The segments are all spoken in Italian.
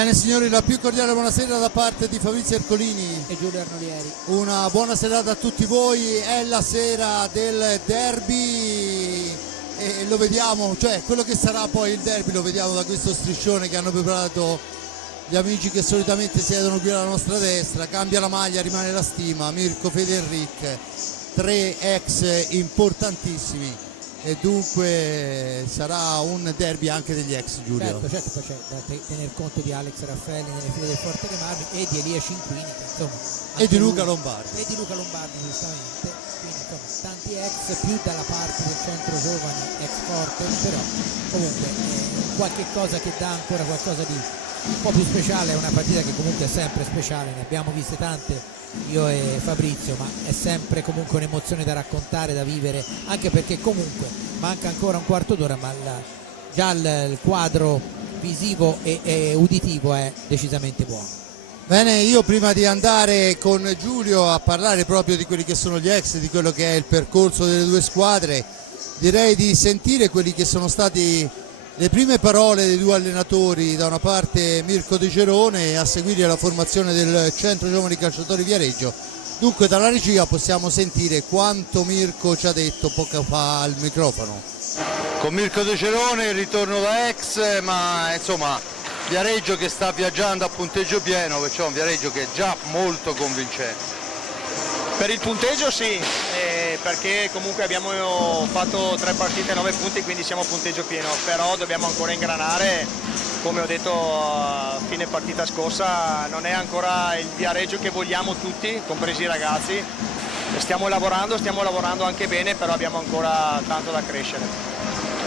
Bene signori, la più cordiale buonasera da parte di Fabrizio Ercolini e Giulio Arnolieri. Una buona serata a tutti voi, è la sera del derby e lo vediamo, cioè quello che sarà poi il derby lo vediamo da questo striscione che hanno preparato gli amici che solitamente siedono qui alla nostra destra. Cambia la maglia, rimane la stima, Mirko Federric, 3 ex importantissimi. E dunque sarà un derby anche degli ex, Giulio. Certo, poi c'è da tener conto di Alex Raffaelli nelle file del Forte dei Marmi e di Elia Cinquini, che, insomma, e di Luca Lombardi. E di Luca Lombardi, giustamente. Quindi insomma tanti ex, più dalla parte del centro giovani ex Forte, però comunque qualche cosa che dà ancora qualcosa di un po' più speciale. È una partita che comunque è sempre speciale, ne abbiamo viste tante io e Fabrizio, ma è sempre comunque un'emozione da raccontare, da vivere, anche perché comunque manca ancora un quarto d'ora, ma già il quadro visivo e uditivo è decisamente buono. Bene, io prima di andare con Giulio a parlare proprio di quelli che sono gli ex, di quello che è il percorso delle due squadre, direi di sentire quelli che sono stati le prime parole dei due allenatori, da una parte Mirko De Cerone e a seguire la formazione del Centro Giovani Calciatori Viareggio. Dunque dalla regia possiamo sentire quanto Mirko ci ha detto poco fa al microfono. Con Mirko De Cerone, il ritorno da ex, ma insomma Viareggio che sta viaggiando a punteggio pieno, perciò un Viareggio che è già molto convincente. Per il punteggio sì, perché comunque abbiamo fatto 3 partite 9 punti, quindi siamo a punteggio pieno, però dobbiamo ancora ingranare, come ho detto a fine partita scorsa, non è ancora il Viareggio che vogliamo tutti, compresi i ragazzi. Stiamo lavorando anche bene, però abbiamo ancora tanto da crescere.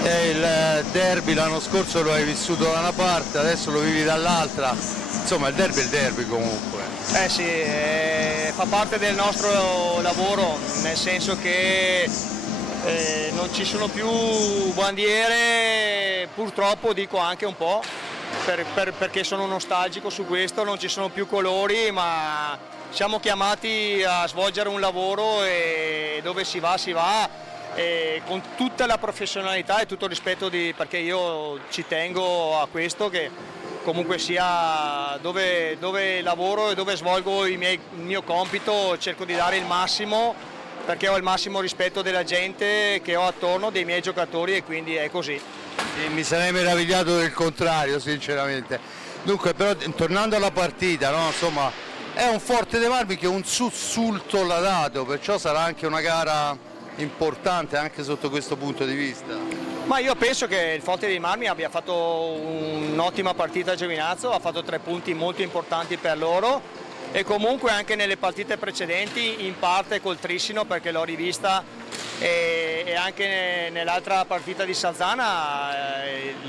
Il derby l'anno scorso lo hai vissuto da una parte, adesso lo vivi dall'altra, insomma il derby è il derby comunque. Sì, fa parte del nostro lavoro, nel senso che non ci sono più bandiere, purtroppo dico anche un po', perché sono nostalgico su questo, non ci sono più colori, ma siamo chiamati a svolgere un lavoro e dove si va con tutta la professionalità e tutto il rispetto perché io ci tengo a questo, che comunque sia dove lavoro e dove svolgo il mio compito, cerco di dare il massimo perché ho il massimo rispetto della gente che ho attorno, dei miei giocatori, e quindi è così. E mi sarei meravigliato del contrario sinceramente. Dunque però tornando alla partita, no? Insomma è un Forte dei Marmi che un sussulto l'ha dato, perciò sarà anche una gara importante anche sotto questo punto di vista. Ma io penso che il Forte dei Marmi abbia fatto un'ottima partita a Giovinazzo, ha fatto 3 punti molto importanti per loro e comunque anche nelle partite precedenti in parte col Trissino, perché l'ho rivista, e anche nell'altra partita di Salzana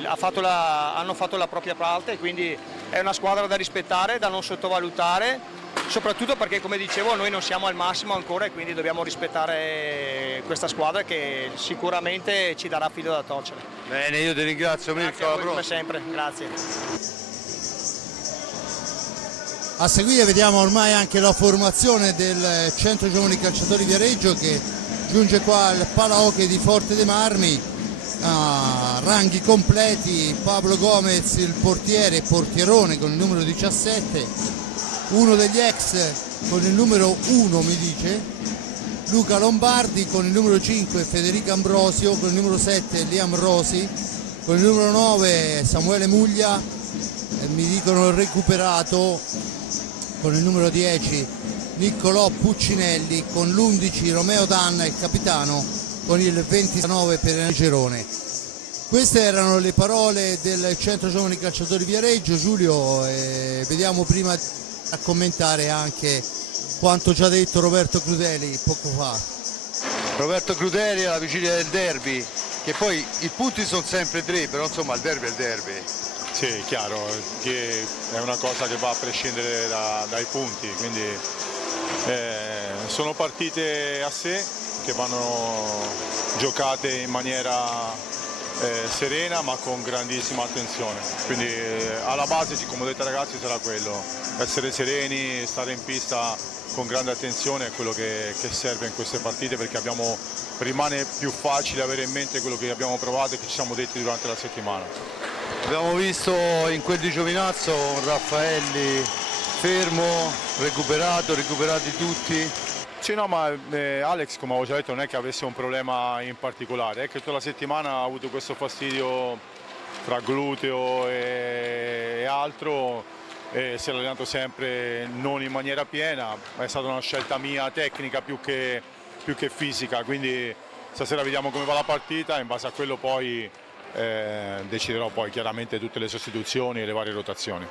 hanno fatto la propria parte, quindi è una squadra da rispettare, da non sottovalutare, soprattutto perché, come dicevo, noi non siamo al massimo ancora e quindi dobbiamo rispettare questa squadra che sicuramente ci darà filo da torcere. Bene, io ti ringrazio Mirko. Grazie a voi, come sempre, grazie. A seguire vediamo ormai anche la formazione del Centro Giovani Calciatori Viareggio che giunge qua al Palaoche di Forte dei Marmi, ranghi completi, Pablo Gomez il portierone con il numero 17, uno degli ex con il numero 1 mi dice, Luca Lombardi con il numero 5, Federico Ambrosio con il numero 7, Liam Rosi con il numero 9, Samuele Muglia, mi dicono recuperato con il numero 10, Niccolò Puccinelli con l'11, Romeo Danna il capitano con il 29 per Cerone. Queste erano le parole del Centro Giovani Calciatori Viareggio. Giulio, vediamo prima a commentare anche quanto ci ha detto Roberto Crudeli poco fa. Roberto Crudeli alla vigilia del derby, che poi i punti sono sempre 3, però insomma il derby è il derby. Sì, è chiaro, che è una cosa che va a prescindere dai punti, quindi sono partite a sé che vanno giocate in maniera serena ma con grandissima attenzione, quindi alla base, come ho detto ai ragazzi, sarà quello, essere sereni, stare in pista con grande attenzione è quello che serve in queste partite, perché rimane più facile avere in mente quello che abbiamo provato e che ci siamo detti durante la settimana. Abbiamo visto in quel di Giovinazzo un Raffaelli fermo, recuperati tutti. Sì, no, ma Alex, come avevo già detto, non è che avesse un problema in particolare, è che tutta la settimana ha avuto questo fastidio tra gluteo e altro, e si è allenato sempre non in maniera piena, è stata una scelta mia tecnica più che fisica, quindi stasera vediamo come va la partita e in base a quello poi deciderò poi chiaramente tutte le sostituzioni e le varie rotazioni.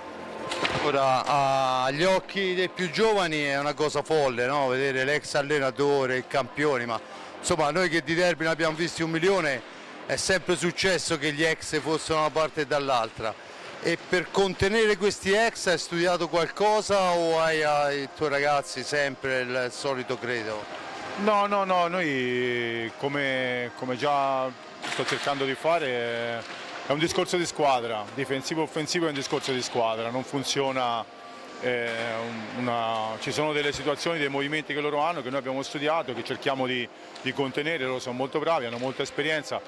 Ora, agli occhi dei più giovani è una cosa folle, no? Vedere l'ex allenatore, il campione, ma insomma noi che di derby ne abbiamo visti 1 milione, è sempre successo che gli ex fossero da una parte e dall'altra. E per contenere questi ex hai studiato qualcosa o hai ai tuoi ragazzi sempre il solito credo? No, noi come già sto cercando di fare è un discorso di squadra, difensivo-offensivo è un discorso di squadra, non funziona, ci sono delle situazioni, dei movimenti che loro hanno, che noi abbiamo studiato, che cerchiamo di contenere, loro sono molto bravi, hanno molta esperienza,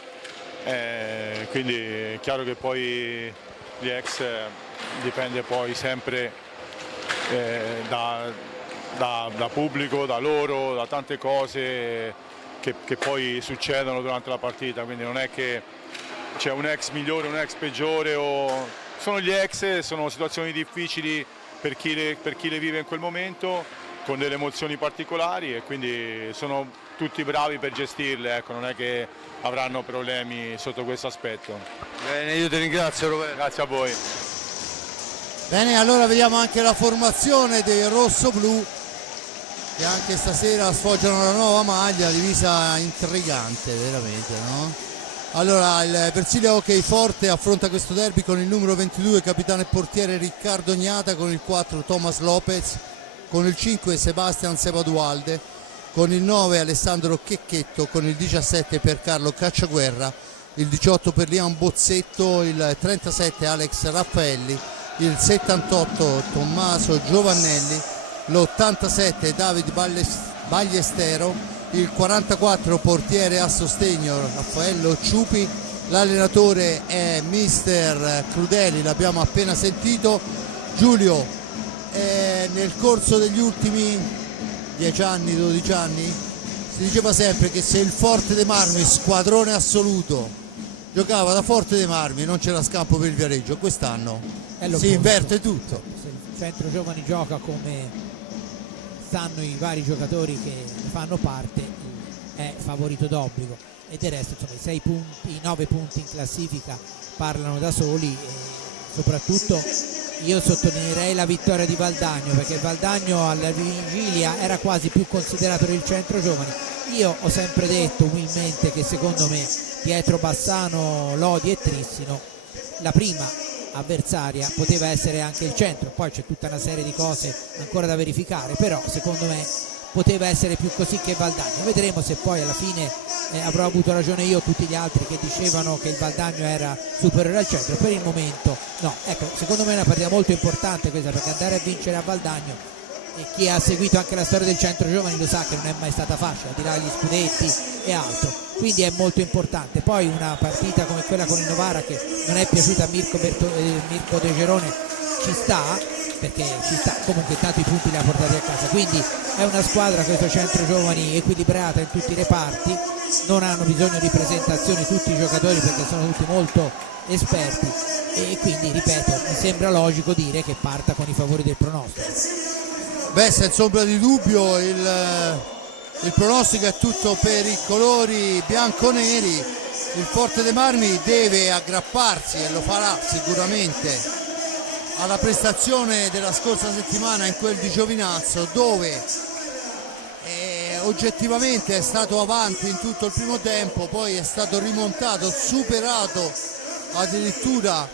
quindi è chiaro che poi gli ex dipende poi sempre da pubblico, da loro, da tante cose che poi succedono durante la partita, quindi non è che c'è un ex migliore, un ex peggiore, sono gli ex, sono situazioni difficili per chi le vive in quel momento, con delle emozioni particolari e quindi sono tutti bravi per gestirle, ecco, non è che avranno problemi sotto questo aspetto. Bene, io ti ringrazio Roberto. Grazie a voi. Bene, allora vediamo anche la formazione dei rossoblù che anche stasera sfoggiano la nuova maglia, divisa intrigante veramente, no? Allora il Versilia Hockey Forte affronta questo derby con il numero 22 capitano e portiere Riccardo Gnata, con il 4 Thomas Lopez, con il 5 Sebastian Sebadualde, con il 9 Alessandro Checchetto, con il 17 per Carlo Cacciaguerra, il 18 per Liam Bozzetto, il 37 Alex Raffaelli, il 78 Tommaso Giovannelli, l'87 David Bagliestero, il 44 portiere a sostegno Raffaello Ciupi, l'allenatore è mister Crudeli, l'abbiamo appena sentito. Giulio, nel corso degli ultimi 10 anni, 12 anni si diceva sempre che se il Forte dei Marmi, squadrone assoluto, giocava da Forte dei Marmi non c'era scampo per il Viareggio, quest'anno si inverte tutto. Se il centro giovani gioca come sanno i vari giocatori che ne fanno parte, è favorito d'obbligo, e del resto insomma i 9 punti in classifica parlano da soli, e soprattutto io sottolineerei la vittoria di Valdagno, perché Valdagno alla vigilia era quasi più considerato del centro giovani. Io ho sempre detto umilmente che secondo me Pietro Bassano, Lodi e Trissino la prima avversaria poteva essere anche il centro, poi c'è tutta una serie di cose ancora da verificare, però secondo me poteva essere più così che Valdagno. Vedremo se poi alla fine avrò avuto ragione io o tutti gli altri che dicevano che il Valdagno era superiore al centro. Per il momento no, ecco, secondo me è una partita molto importante questa, perché andare a vincere a Valdagno, e chi ha seguito anche la storia del centro giovani lo sa che non è mai stata facile, al di là degli scudetti e altro, quindi è molto importante. Poi una partita come quella con il Novara, che non è piaciuta a Mirko De Gerone, ci sta, perché ci sta, comunque tanto i punti li ha portati a casa, quindi è una squadra, questo centro giovani, equilibrata in tutti i reparti, non hanno bisogno di presentazioni tutti i giocatori perché sono tutti molto esperti, e quindi ripeto, mi sembra logico dire che parta con i favori del pronostico. Beh, senza ombra di dubbio il pronostico è tutto per i colori bianconeri. Il Forte dei Marmi deve aggrapparsi, e lo farà sicuramente, alla prestazione della scorsa settimana in quel di Giovinazzo, dove oggettivamente è stato avanti in tutto il primo tempo, poi è stato rimontato, superato addirittura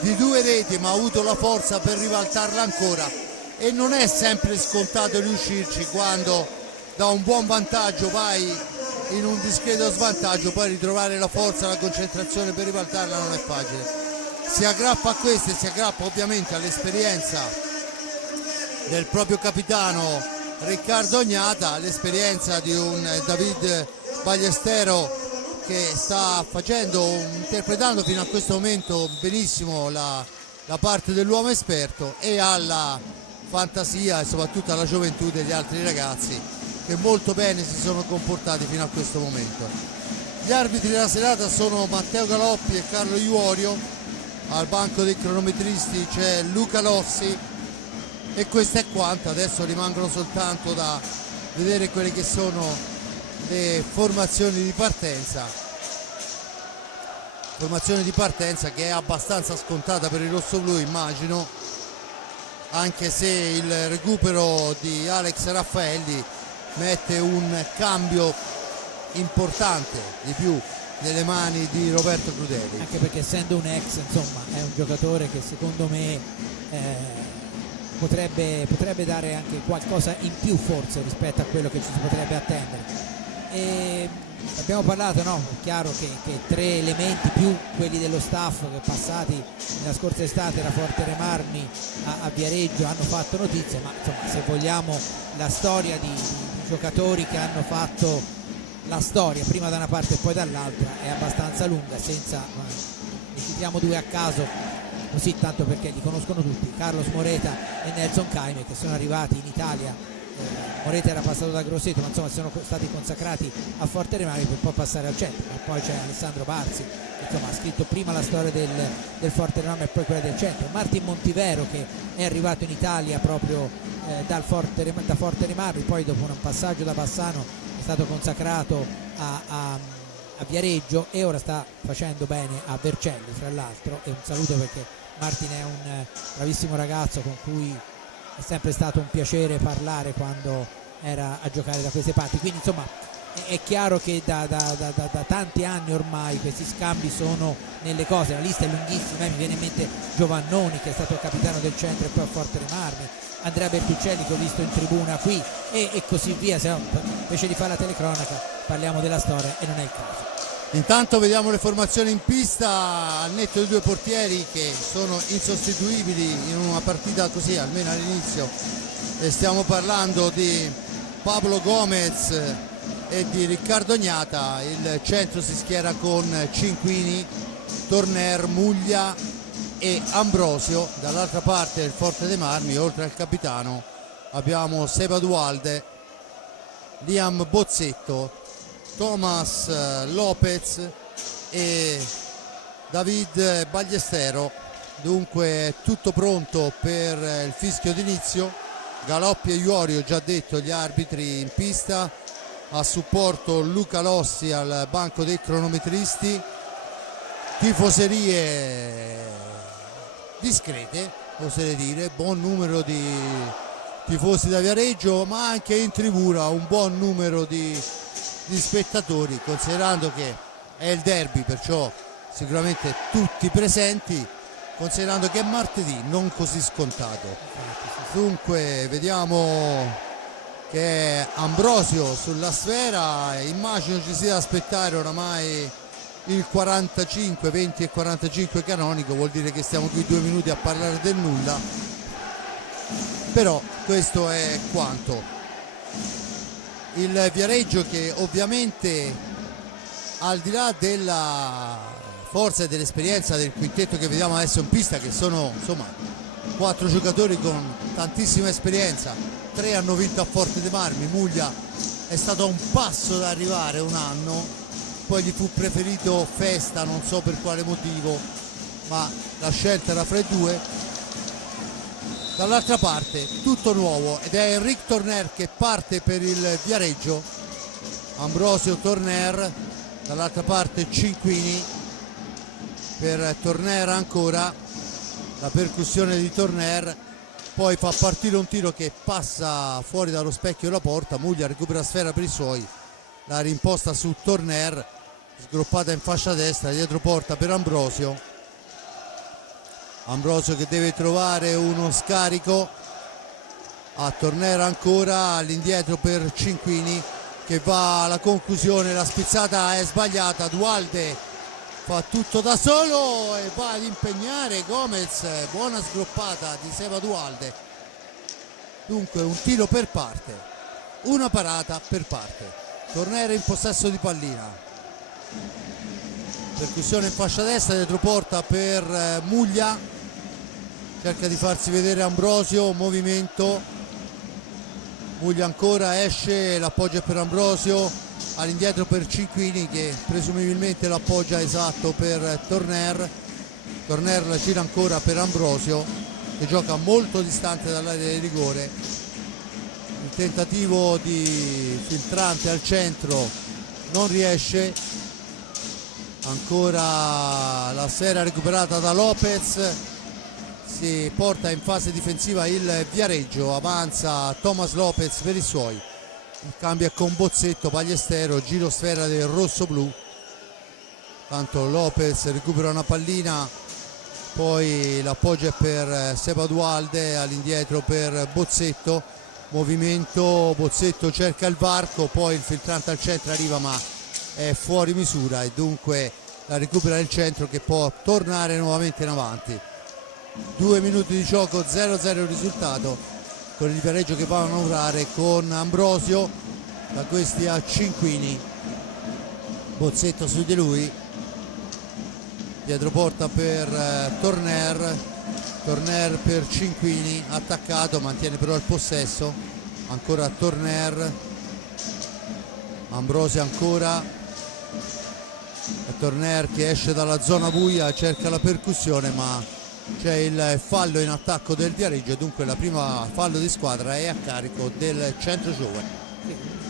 di 2 reti, ma ha avuto la forza per ribaltarla ancora, e non è sempre scontato riuscirci quando da un buon vantaggio vai in un discreto svantaggio, poi ritrovare la forza, la concentrazione per ribaltarla non è facile. Si aggrappa a questo e si aggrappa ovviamente all'esperienza del proprio capitano Riccardo Gnata, all'esperienza di un David Bagliestero che sta interpretando fino a questo momento benissimo la parte dell'uomo esperto, e alla fantasia e soprattutto alla gioventù degli altri ragazzi che molto bene si sono comportati fino a questo momento. Gli arbitri della serata sono Matteo Galoppi e Carlo Iorio, al banco dei cronometristi c'è Luca Lossi, e questo è quanto. Adesso rimangono soltanto da vedere quelle che sono le formazioni di partenza che è abbastanza scontata per il rossoblu, immagino, anche se il recupero di Alex Raffaelli mette un cambio importante di più nelle mani di Roberto Crudeli, anche perché essendo un ex, insomma, è un giocatore che secondo me potrebbe dare anche qualcosa in più forse rispetto a quello che ci si potrebbe attendere. E abbiamo parlato, no? È chiaro che tre elementi più quelli dello staff che passati nella scorsa estate da Forte Marmi a Viareggio hanno fatto notizia, ma insomma, se vogliamo, la storia di giocatori che hanno fatto la storia prima da una parte e poi dall'altra è abbastanza lunga, ne citiamo due a caso così tanto perché li conoscono tutti: Carlos Moreta e Nelson Caime, che sono arrivati in Italia. Moreta era passato da Grosseto, ma insomma sono stati consacrati a Forte Marmi per poi passare al centro. E poi c'è Alessandro Barsi, che insomma ha scritto prima la storia del Forte Marmi e poi quella del centro. Martin Montivero, che è arrivato in Italia proprio da Forte Marmi, poi dopo un passaggio da Bassano è stato consacrato a Viareggio e ora sta facendo bene a Vercelli, fra l'altro. E un saluto, perché Martin è un bravissimo ragazzo con cui è sempre stato un piacere parlare quando era a giocare da queste parti. Quindi insomma è chiaro che da tanti anni ormai questi scambi sono nelle cose. La lista è lunghissima, mi viene in mente Giovannoni, che è stato capitano del centro e poi a Forte Marmi, Andrea Bertuccelli, che ho visto in tribuna qui, e così via. Se no, invece di fare la telecronaca parliamo della storia e non è il caso. Intanto vediamo le formazioni in pista, al netto di due portieri che sono insostituibili in una partita così, almeno all'inizio, e stiamo parlando di Pablo Gomez e di Riccardo Gnata. Il centro si schiera con Cinquini, Torner, Muglia e Ambrosio. Dall'altra parte il Forte dei Marmi, oltre al capitano, abbiamo Seba Dualde, Liam Bozzetto, Thomas Lopez e David Ballestero. Dunque tutto pronto per il fischio d'inizio. Galoppi e Iorio, già detto, gli arbitri in pista, a supporto Luca Lossi al banco dei cronometristi. Tifoserie discrete, oserei dire, buon numero di tifosi da Viareggio, ma anche in tribuna un buon numero di spettatori, considerando che è il derby, perciò sicuramente tutti presenti, considerando che è martedì, non così scontato. Dunque vediamo che è Ambrosio sulla sfera, immagino ci sia da aspettare oramai il 45, 20 e 45 canonico, vuol dire che stiamo qui 2 minuti a parlare del nulla, però questo è quanto. Il Viareggio, che ovviamente, al di là della forza e dell'esperienza del quintetto che vediamo adesso in pista, che sono insomma 4 giocatori con tantissima esperienza, 3 hanno vinto a Forte dei Marmi, Muglia è stato a un passo da arrivare un anno, poi gli fu preferito Festa, non so per quale motivo, ma la scelta era fra i due. Dall'altra parte tutto nuovo, ed è Enric Torner che parte per il Viareggio. Ambrosio, Torner, dall'altra parte Cinquini, per Torner ancora, la percussione di Torner, poi fa partire un tiro che passa fuori dallo specchio della porta. Muglia recupera sfera per i suoi, la rimposta su Torner, sgroppata in fascia destra, dietro porta per Ambrosio. Ambrosio che deve trovare uno scarico, a Torner ancora, all'indietro per Cinquini che va alla conclusione, la spizzata è sbagliata, Dualde fa tutto da solo e va ad impegnare Gomez, buona sgroppata di Seba Dualde. Dunque un tiro per parte, una parata per parte. Torner in possesso di pallina, percussione in fascia destra, dietro porta per Muglia, cerca di farsi vedere Ambrosio, movimento, Muglia ancora, esce, l'appoggia per Ambrosio, all'indietro per Cinquini che presumibilmente l'appoggia esatto per Torner. Torner la gira ancora per Ambrosio che gioca molto distante dall'area di rigore, il tentativo di filtrante al centro non riesce, ancora la sfera recuperata da Lopez, si porta in fase difensiva il Viareggio, avanza Thomas Lopez per i suoi, il cambio è con Bozzetto, Ballestero, giro sfera del rosso-blu, tanto Lopez recupera una pallina, poi l'appoggio è per Seba Dualde, all'indietro per Bozzetto, movimento, Bozzetto cerca il varco, poi il filtrante al centro arriva ma è fuori misura e dunque la recupera il centro che può tornare nuovamente in avanti. 2 minuti di gioco, 0-0 il risultato, con il Viareggio che va a manovrare con Ambrosio, da questi a Cinquini, Bozzetto su di lui, dietro porta per Torner, Torner per Cinquini, attaccato, mantiene però il possesso, ancora Torner, Ambrosio ancora, Torner che esce dalla zona buia, cerca la percussione ma c'è il fallo in attacco del Viareggio e dunque la prima fallo di squadra è a carico del Centro Giovani.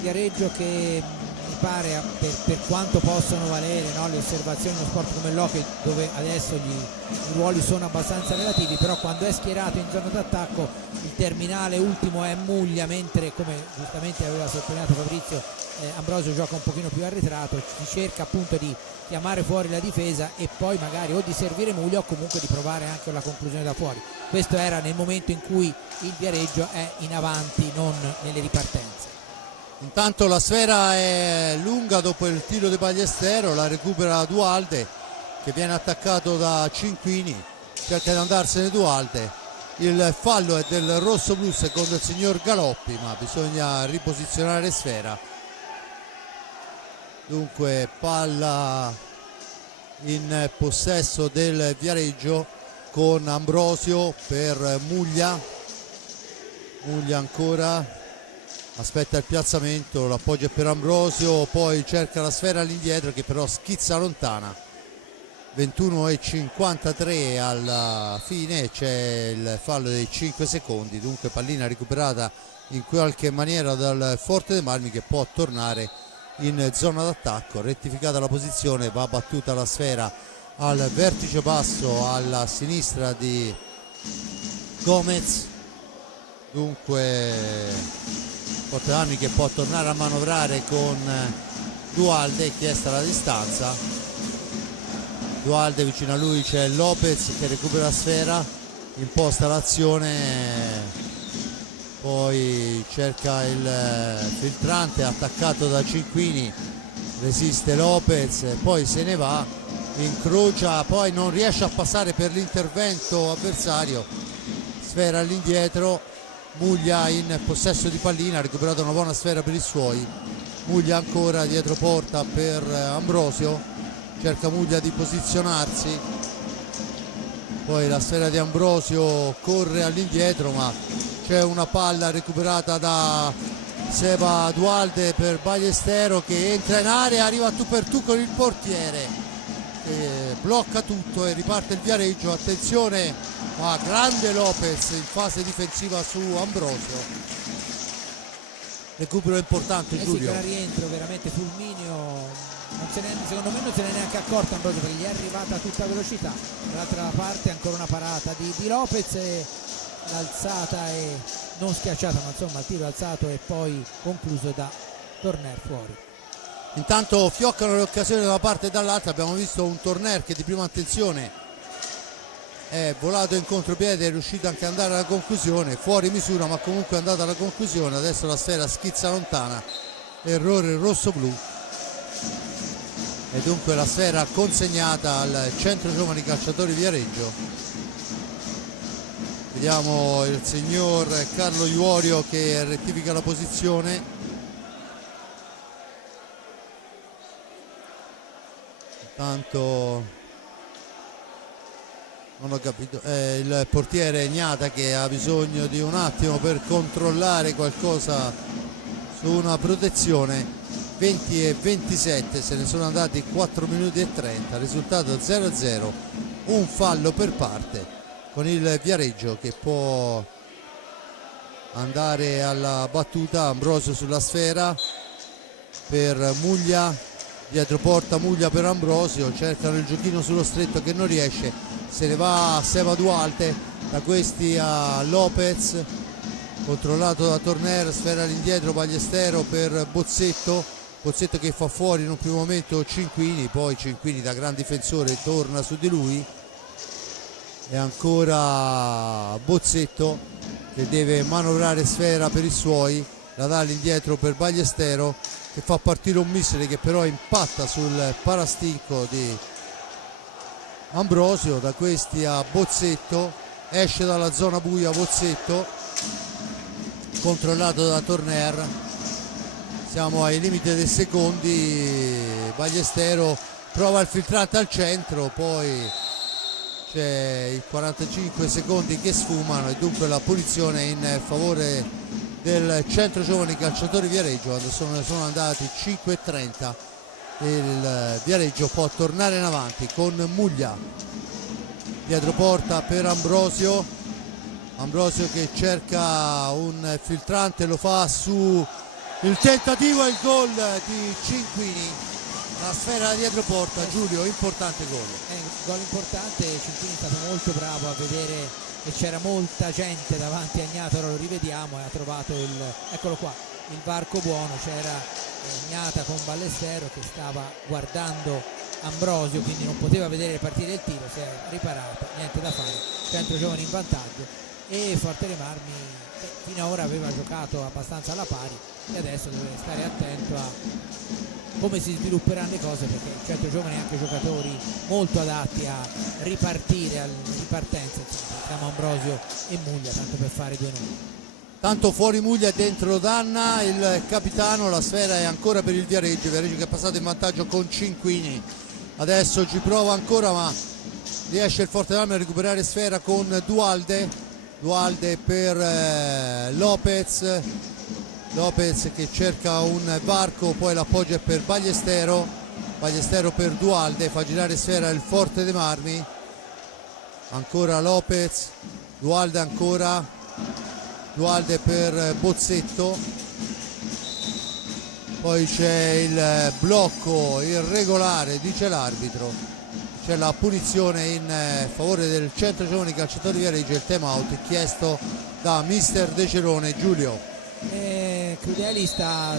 Viareggio che mi pare, per quanto possono valere, no, le osservazioni in uno sport come l'hockey dove adesso i ruoli sono abbastanza relativi, però quando è schierato in zona d'attacco il terminale ultimo è Muglia, mentre come giustamente aveva sottolineato Fabrizio, Ambrosio gioca un pochino più arretrato, si cerca appunto di chiamare fuori la difesa e poi magari o di servire Muglia o comunque di provare anche la conclusione da fuori. Questo era nel momento in cui il Viareggio è in avanti, non nelle ripartenze. Intanto la sfera è lunga dopo il tiro di Ballestero, la recupera Dualde che viene attaccato da Cinquini, cerca di andarsene Dualde, il fallo è del rosso-blu secondo il signor Galoppi ma bisogna riposizionare sfera. Dunque palla in possesso del Viareggio con Ambrosio per Muglia, Muglia ancora, aspetta il piazzamento, l'appoggio è per Ambrosio, poi cerca la sfera all'indietro che però schizza lontana. 21:53 alla fine, c'è il fallo dei 5 secondi, dunque pallina recuperata in qualche maniera dal Forte dei Marmi che può tornare in zona d'attacco. Rettificata la posizione, va battuta la sfera al vertice basso alla sinistra di Gomez, dunque Forte dei Marmi che può tornare a manovrare con Dualde, chiesta la distanza, Dualde vicino a lui c'è Lopez che recupera la sfera, imposta l'azione, poi cerca il filtrante attaccato da Cinquini, resiste Lopez, poi se ne va, incrocia, poi non riesce a passare per l'intervento avversario, sfera all'indietro, Muglia in possesso di pallina, ha recuperato una buona sfera per i suoi, Muglia ancora dietro porta per Ambrosio, cerca Muglia di posizionarsi, poi la sfera di Ambrosio corre all'indietro ma c'è una palla recuperata da Seba Dualde per Ballestero che entra in area, arriva tu per tu con il portiere, blocca tutto e riparte il Viareggio. Attenzione, ma grande Lopez in fase difensiva su Ambrosio, recupero importante Giulio. Sì, rientro veramente fulmineo, secondo me non se ne è neanche accorto Ambrosio perché gli è arrivata a tutta velocità. Dall'altra parte ancora una parata di Lopez e l'alzata è non schiacciata ma insomma il tiro alzato e poi concluso da Torner fuori. Intanto fioccano le occasioni da una parte e dall'altra, abbiamo visto un Torner che di prima attenzione è volato in contropiede, è riuscito anche ad andare alla conclusione, fuori misura ma comunque è andata alla conclusione, adesso la sfera schizza lontana, errore rosso-blu e dunque la sfera consegnata al Centro Giovani Calciatori Viareggio. Vediamo il signor Carlo Iorio che rettifica la posizione. tanto non ho capito, il portiere Gnata che ha bisogno di un attimo per controllare qualcosa su una protezione. 20 e 27, se ne sono andati 4 minuti e 30, risultato 0-0, un fallo per parte con il Viareggio che può andare alla battuta. Ambrosio sulla sfera per Muglia, dietro porta Muglia per Ambrosio, cercano il giochino sullo stretto che non riesce, se ne va a Seba Dualte, da questi a Lopez, controllato da Torner, sfera all'indietro Ballestero per Bozzetto che fa fuori in un primo momento Cinquini, poi Cinquini da gran difensore torna su di lui e ancora Bozzetto che deve manovrare sfera per i suoi, la dà all'indietro per Ballestero che fa partire un missile che però impatta sul parastinco di Ambrosio, da questi a Bozzetto, esce dalla zona buia Bozzetto, controllato da Torner, siamo ai limiti dei secondi, Ballestero prova il filtrante al centro, poi c'è i 45 secondi che sfumano e dunque la punizione in favore del Centro Giovani Calciatori Viareggio, quando sono andati 5:30 il Viareggio può tornare in avanti con Muglia dietro porta per Ambrosio che cerca un filtrante, lo fa su il tentativo e il gol di Cinquini, la sfera dietro porta. Giulio, importante gol. Gol importante, Cinquini è stato molto bravo a vedere che c'era molta gente davanti a Gnata, ora lo rivediamo, e ha trovato eccolo qua, il varco buono, c'era Gnata con Ballestero che stava guardando Ambrosio, quindi non poteva vedere partire il tiro, si è riparato, niente da fare, Centro Giovani in vantaggio e Forte dei Marmi che fino ad ora aveva giocato abbastanza alla pari e adesso deve stare attento a come si svilupperanno le cose, perché il Centro Giovani ha anche giocatori molto adatti a ripartire, alle ripartenze, siamo Ambrosio e Muglia, tanto per fare due nomi. Tanto fuori Muglia, dentro Danna, il capitano, la sfera è ancora per il Viareggio che è passato in vantaggio con Cinquini, adesso ci prova ancora ma riesce il Forte Marmi a recuperare sfera con Dualde per Lopez che cerca un varco, poi l'appoggia per Ballestero per Dualde, fa girare sfera il Forte dei Marmi, ancora Lopez, Dualde per Bozzetto, poi c'è il blocco irregolare, dice l'arbitro, c'è la punizione in favore del Centro Giovani Calciatori Viareggio, il time out chiesto da mister De Cerone. Giulio. Crudeli sta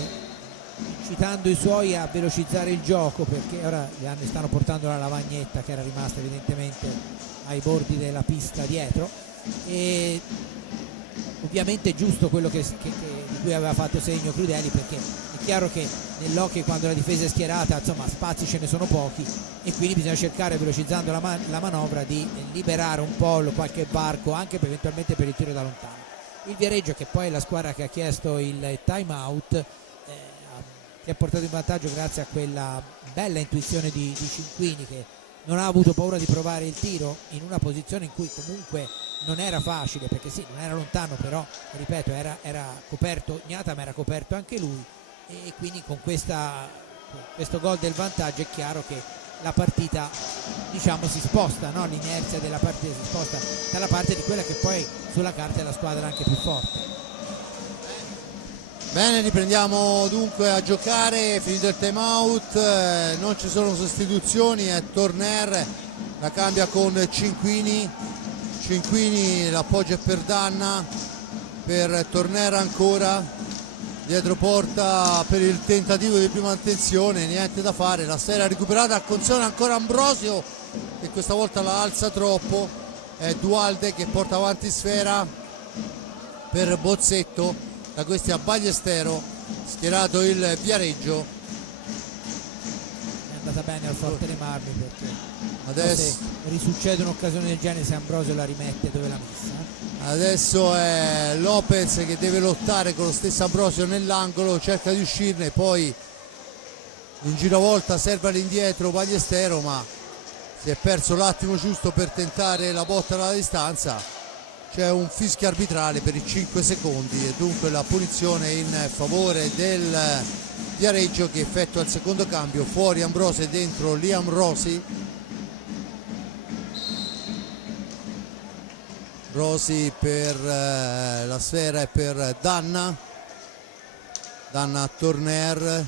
incitando i suoi a velocizzare il gioco, perché ora gli stanno portando la lavagnetta che era rimasta evidentemente ai bordi della pista dietro, e ovviamente è giusto quello di cui aveva fatto segno Crudeli, perché è chiaro che nell'hockey quando la difesa è schierata insomma spazi ce ne sono pochi e quindi bisogna cercare, velocizzando la manovra, di liberare un po' qualche varco anche eventualmente per il tiro da lontano. Il Viareggio, che poi è la squadra che ha chiesto il time out, si è portato in vantaggio grazie a quella bella intuizione di Cinquini, che non ha avuto paura di provare il tiro in una posizione in cui comunque non era facile, perché sì, non era lontano, però ripeto era coperto Gnata, ma era coperto anche lui, e quindi con questo gol del vantaggio è chiaro che la partita si sposta, no? L'inerzia della partita si sposta dalla parte di quella che poi sulla carta è la squadra anche più forte. Bene, riprendiamo dunque a giocare, finito il time out, non ci sono sostituzioni, è Torner, la cambia con Cinquini, l'appoggia per Danna, per Torner ancora, dietro porta per il tentativo di prima attenzione, niente da fare, la sfera recuperata, attenzione ancora Ambrosio che questa volta la alza troppo, è Dualde che porta avanti sfera per Bozzetto, da questi a Ballestero, schierato il Viareggio. È andata bene al Forte dei Marmi, perché adesso se risuccede un'occasione del genere, se Ambrosio la rimette dove l'ha messa. Adesso è Lopez che deve lottare con lo stesso Ambrosio nell'angolo, cerca di uscirne, poi in giravolta serve all'indietro Ballestero, ma si è perso l'attimo giusto per tentare la botta dalla distanza. C'è un fischio arbitrale per i 5 secondi e dunque la punizione in favore del Viareggio, che effettua il secondo cambio. Fuori Ambrosi e dentro Liam Rosi. Rosi per la sfera e per Danna Torner,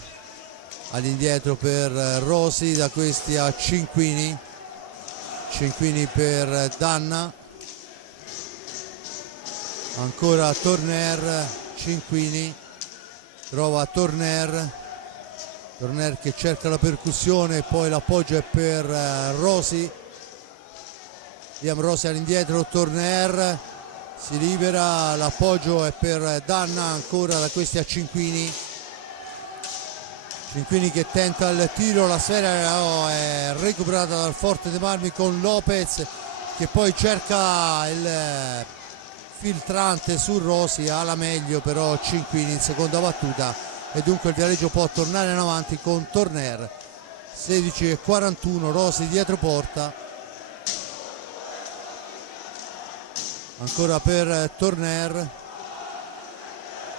all'indietro per Rosi, da questi a Cinquini per Danna, ancora Torner, Cinquini trova Torner che cerca la percussione, poi l'appoggio è per Rosi. Liam Rosi all'indietro, Torner si libera, l'appoggio è per Danna, ancora da questi a Cinquini che tenta il tiro, la sfera è recuperata dal Forte dei Marmi con Lopez che poi cerca il filtrante su Rosi, alla meglio però Cinquini in seconda battuta e dunque il Viareggio può tornare in avanti con Torner. 16:41, Rosi dietro porta, ancora per Torner,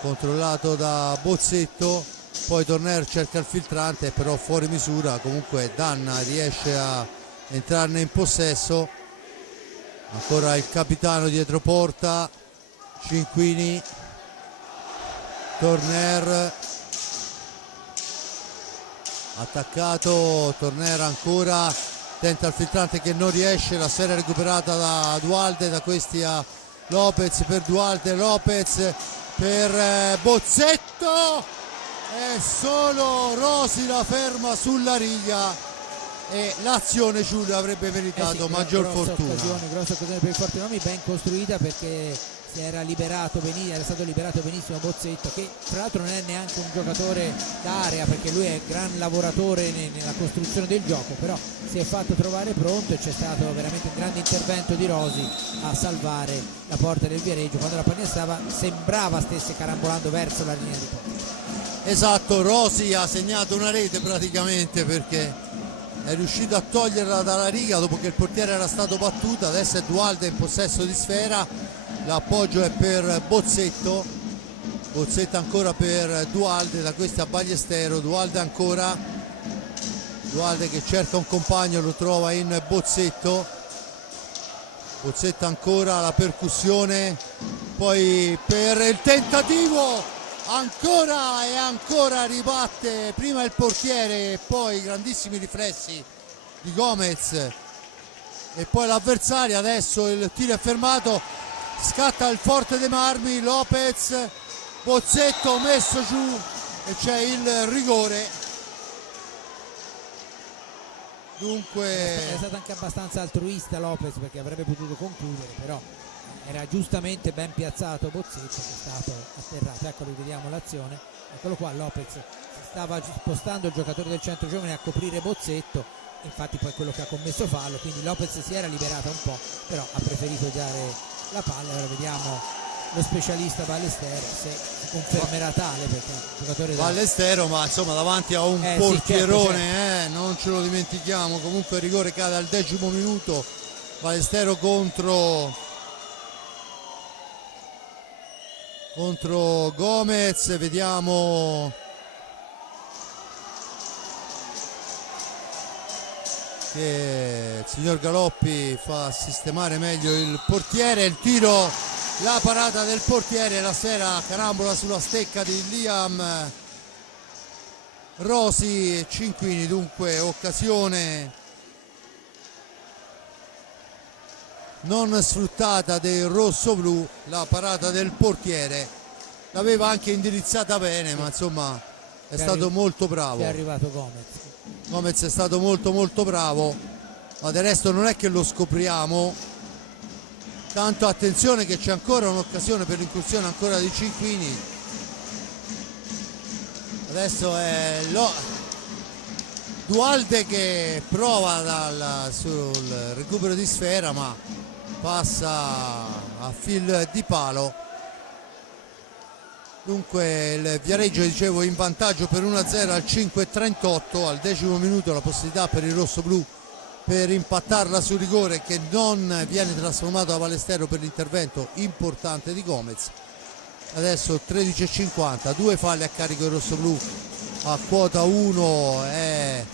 controllato da Bozzetto, poi Torner cerca il filtrante però fuori misura, comunque Danna riesce a entrarne in possesso. Ancora il capitano dietro porta, Cinquini, Torner attaccato, Torner ancora tenta il filtrante che non riesce, la sfera recuperata da Dualde, da questi a Lopez per Dualde, Lopez per Bozzetto e solo Rosi la ferma sulla riga e l'azione, Giulio, avrebbe meritato maggior fortuna. Grossa occasione per il Fortenomi, ben costruita perché era stato liberato benissimo Bozzetto, che tra l'altro non è neanche un giocatore d'area perché lui è gran lavoratore nella costruzione del gioco, però si è fatto trovare pronto e c'è stato veramente un grande intervento di Rosi a salvare la porta del Viareggio quando la pallina sembrava stesse carambolando verso la linea di porta. Esatto, Rosi ha segnato una rete praticamente perché è riuscito a toglierla dalla riga dopo che il portiere era stato battuto. Adesso è Dualde in possesso di sfera, l'appoggio è per Bozzetto ancora per Dualde, da questi a Ballestero, Dualde ancora, Dualde che cerca un compagno, lo trova in Bozzetto ancora, la percussione, poi per il tentativo ancora e ancora ribatte prima il portiere e poi grandissimi riflessi di Gomez e poi l'avversario. Adesso il tiro è fermato, scatta il Forte dei Marmi, Lopez, Bozzetto messo giù e c'è il rigore. Dunque è stato anche abbastanza altruista Lopez perché avrebbe potuto concludere, però era giustamente ben piazzato Bozzetto che è stato atterrato. Ecco, rivediamo l'azione, eccolo qua, Lopez stava spostando il giocatore del centro giovane a coprire Bozzetto, infatti poi quello che ha commesso fallo, quindi Lopez si era liberata un po' però ha preferito dare la palla. Ora vediamo lo specialista Ballestero se si confermerà tale, perché il giocatore Ballestero, ma insomma davanti a un portierone, certo. Non ce lo dimentichiamo. Comunque il rigore cade al 10° minuto, Ballestero contro Gomez. Vediamo che il signor Galoppi fa sistemare meglio il portiere, il tiro, la parata del portiere, la sfera carambola sulla stecca di Liam Rosi e Cinquini. Dunque occasione non sfruttata del rosso-blu, la parata del portiere l'aveva anche indirizzata bene, ma insomma è stato molto bravo. È arrivato Gomez è stato molto bravo, ma del resto non è che lo scopriamo tanto. Attenzione che c'è ancora un'occasione per l'incursione ancora di Cinquini. Adesso è Dualde che prova sul recupero di sfera, ma passa a fil di palo. Dunque il Viareggio, dicevo, in vantaggio per 1-0 al 5:38, al 10° minuto la possibilità per il rossoblù per impattarla sul rigore che non viene trasformato da Ballestero per l'intervento importante di Gomez. Adesso 13:50, 2 falli a carico del rossoblù, a quota 1 è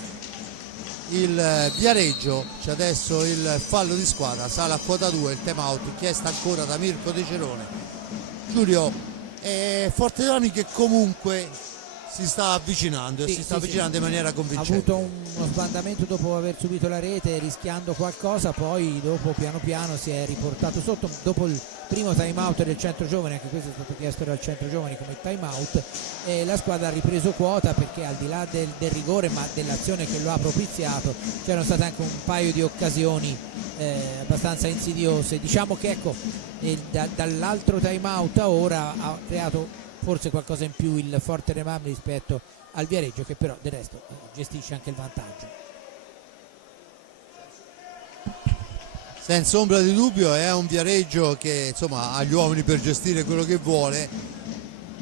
il Viareggio, c'è adesso il fallo di squadra, sale a quota 2, il time out chiesta ancora da Mirko De Cerone. Giulio, Forte dei Marmi che comunque si sta avvicinando e si sta avvicinando in maniera convincente. Ha avuto uno sbandamento dopo aver subito la rete, rischiando qualcosa, poi dopo piano piano si è riportato sotto. Dopo il primo time out del centro giovani, anche questo è stato chiesto dal centro giovani come time out, e la squadra ha ripreso quota, perché al di là del rigore, ma dell'azione che lo ha propiziato, c'erano state anche un paio di occasioni abbastanza insidiose. Diciamo che ecco, dall'altro time out a ora ha creato forse qualcosa in più il Forte dei Marmi rispetto al Viareggio, che però del resto gestisce anche il vantaggio. Senza ombra di dubbio è un Viareggio che insomma ha gli uomini per gestire quello che vuole,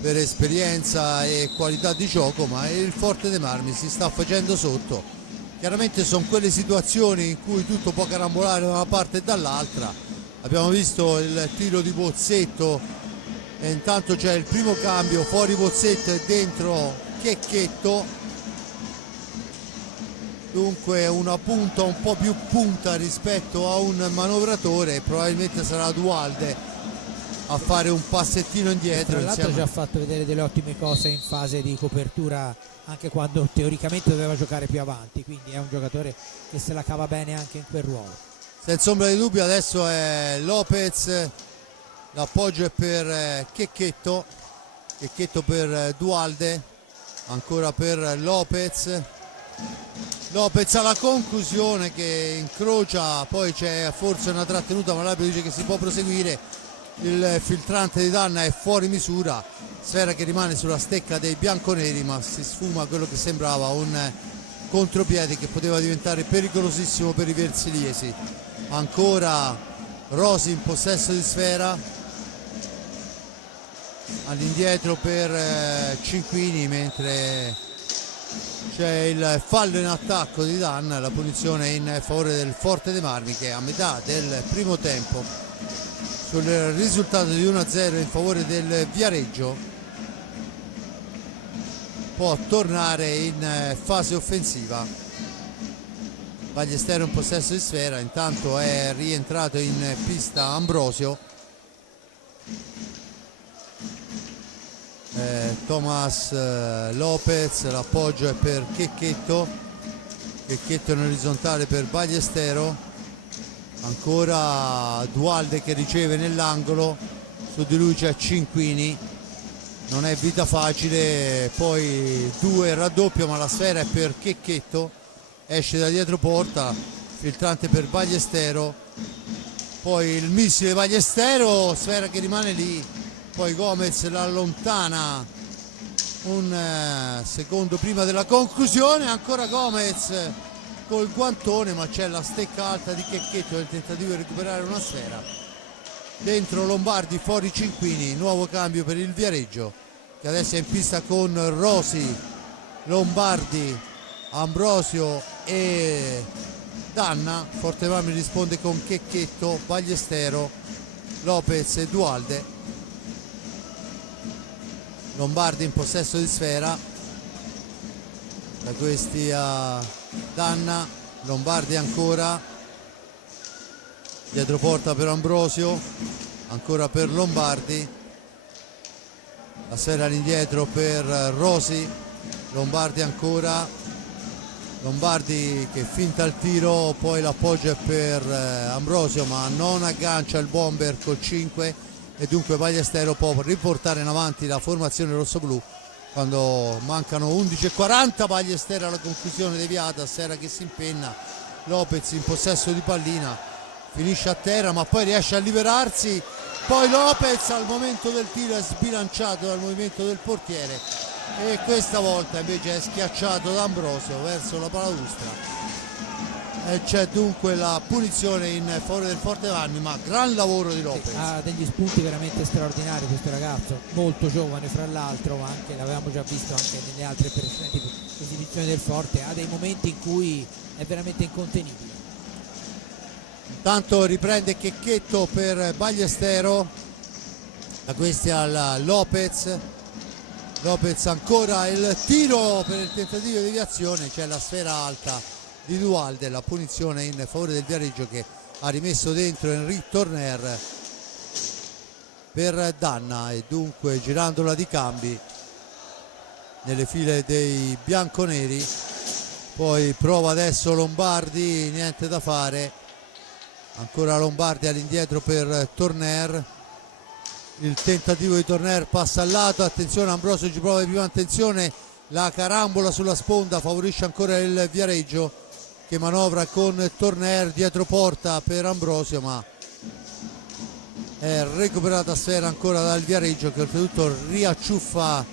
per esperienza e qualità di gioco, ma il Forte dei Marmi si sta facendo sotto. Chiaramente sono quelle situazioni in cui tutto può carambolare da una parte e dall'altra. Abbiamo visto il tiro di Bozzetto e intanto c'è il primo cambio, fuori Bozzetto e dentro Checchetto. Dunque una punta un po' più punta rispetto a un manovratore, probabilmente sarà Dualde a fare un passettino indietro. Tra l'altro ci ha fatto vedere delle ottime cose in fase di copertura, anche quando teoricamente doveva giocare più avanti, quindi è un giocatore che se la cava bene anche in quel ruolo. Senza ombra di dubbio adesso è Lopez, l'appoggio è per Checchetto, Checchetto per Dualde, ancora per Lopez. Lopez alla conclusione che incrocia, poi c'è forse una trattenuta, ma l'arbitro dice che si può proseguire. Il filtrante di Danna è fuori misura, sfera che rimane sulla stecca dei bianconeri, ma si sfuma quello che sembrava un contropiede che poteva diventare pericolosissimo per i versiliesi. Ancora Rosi in possesso di sfera, all'indietro per Cinquini, mentre c'è il fallo in attacco di Danna, la punizione in favore del Forte dei Marmi, che a metà del primo tempo, sul risultato di 1-0 in favore del Viareggio, può tornare in fase offensiva. Ballestero in possesso di sfera, intanto è rientrato in pista Ambrosio. Thomas Lopez, l'appoggio è per Checchetto, Checchetto in orizzontale per Ballestero, ancora Dualde che riceve nell'angolo, su di lui c'è Cinquini, non è vita facile, poi 2 raddoppio, ma la sfera è per Checchetto, esce da dietro porta, filtrante per Ballestero, poi il missile Ballestero, sfera che rimane lì, poi Gomez l'allontana un secondo prima della conclusione, ancora Gomez col guantone, ma c'è la stecca alta di Checchetto nel tentativo di recuperare una sfera. Dentro Lombardi, fuori Cinquini, nuovo cambio per il Viareggio che adesso è in pista con Rosi, Lombardi, Ambrosio e Danna. Forte Marmi risponde con Checchetto, Ballestero, Lopez e Dualde. Lombardi in possesso di sfera, da questi a Danna, Lombardi ancora, dietro porta per Ambrosio, ancora per Lombardi, la sfera all'indietro per Rosi, Lombardi ancora, Lombardi che finta il tiro, poi l'appoggio è per Ambrosio, ma non aggancia il bomber col 5 e dunque Ballestero può riportare in avanti la formazione rossoblù quando mancano 11:40. Ballestero alla conclusione deviata, sfera che si impenna, Lopez in possesso di pallina, finisce a terra ma poi riesce a liberarsi, poi Lopez al momento del tiro è sbilanciato dal movimento del portiere e questa volta invece è schiacciato da Ambrosio verso la palaustra. c'è dunque la punizione in favore del Forte dei Marmi, ma gran lavoro di Lopez. Ha degli spunti veramente straordinari questo ragazzo, molto giovane fra l'altro, ma anche l'avevamo già visto anche nelle altre precedenti esibizioni del Forte, ha dei momenti in cui è veramente incontenibile. Intanto riprende Checchetto per Ballestero, da questi al Lopez. Lopez ancora il tiro per il tentativo di deviazione, c'è la sfera alta di Dualde, la punizione in favore del Viareggio che ha rimesso dentro Enric Torner per Danna, e dunque girandola di cambi nelle file dei bianconeri. Poi prova adesso Lombardi, niente da fare, ancora Lombardi all'indietro per Torner. Il tentativo di Torner passa al lato, attenzione Ambrosio ci prova di prima attenzione, la carambola sulla sponda favorisce ancora il Viareggio che manovra con Torner dietro porta per Ambrosio, ma è recuperata sfera ancora dal Viareggio che oltretutto riacciuffa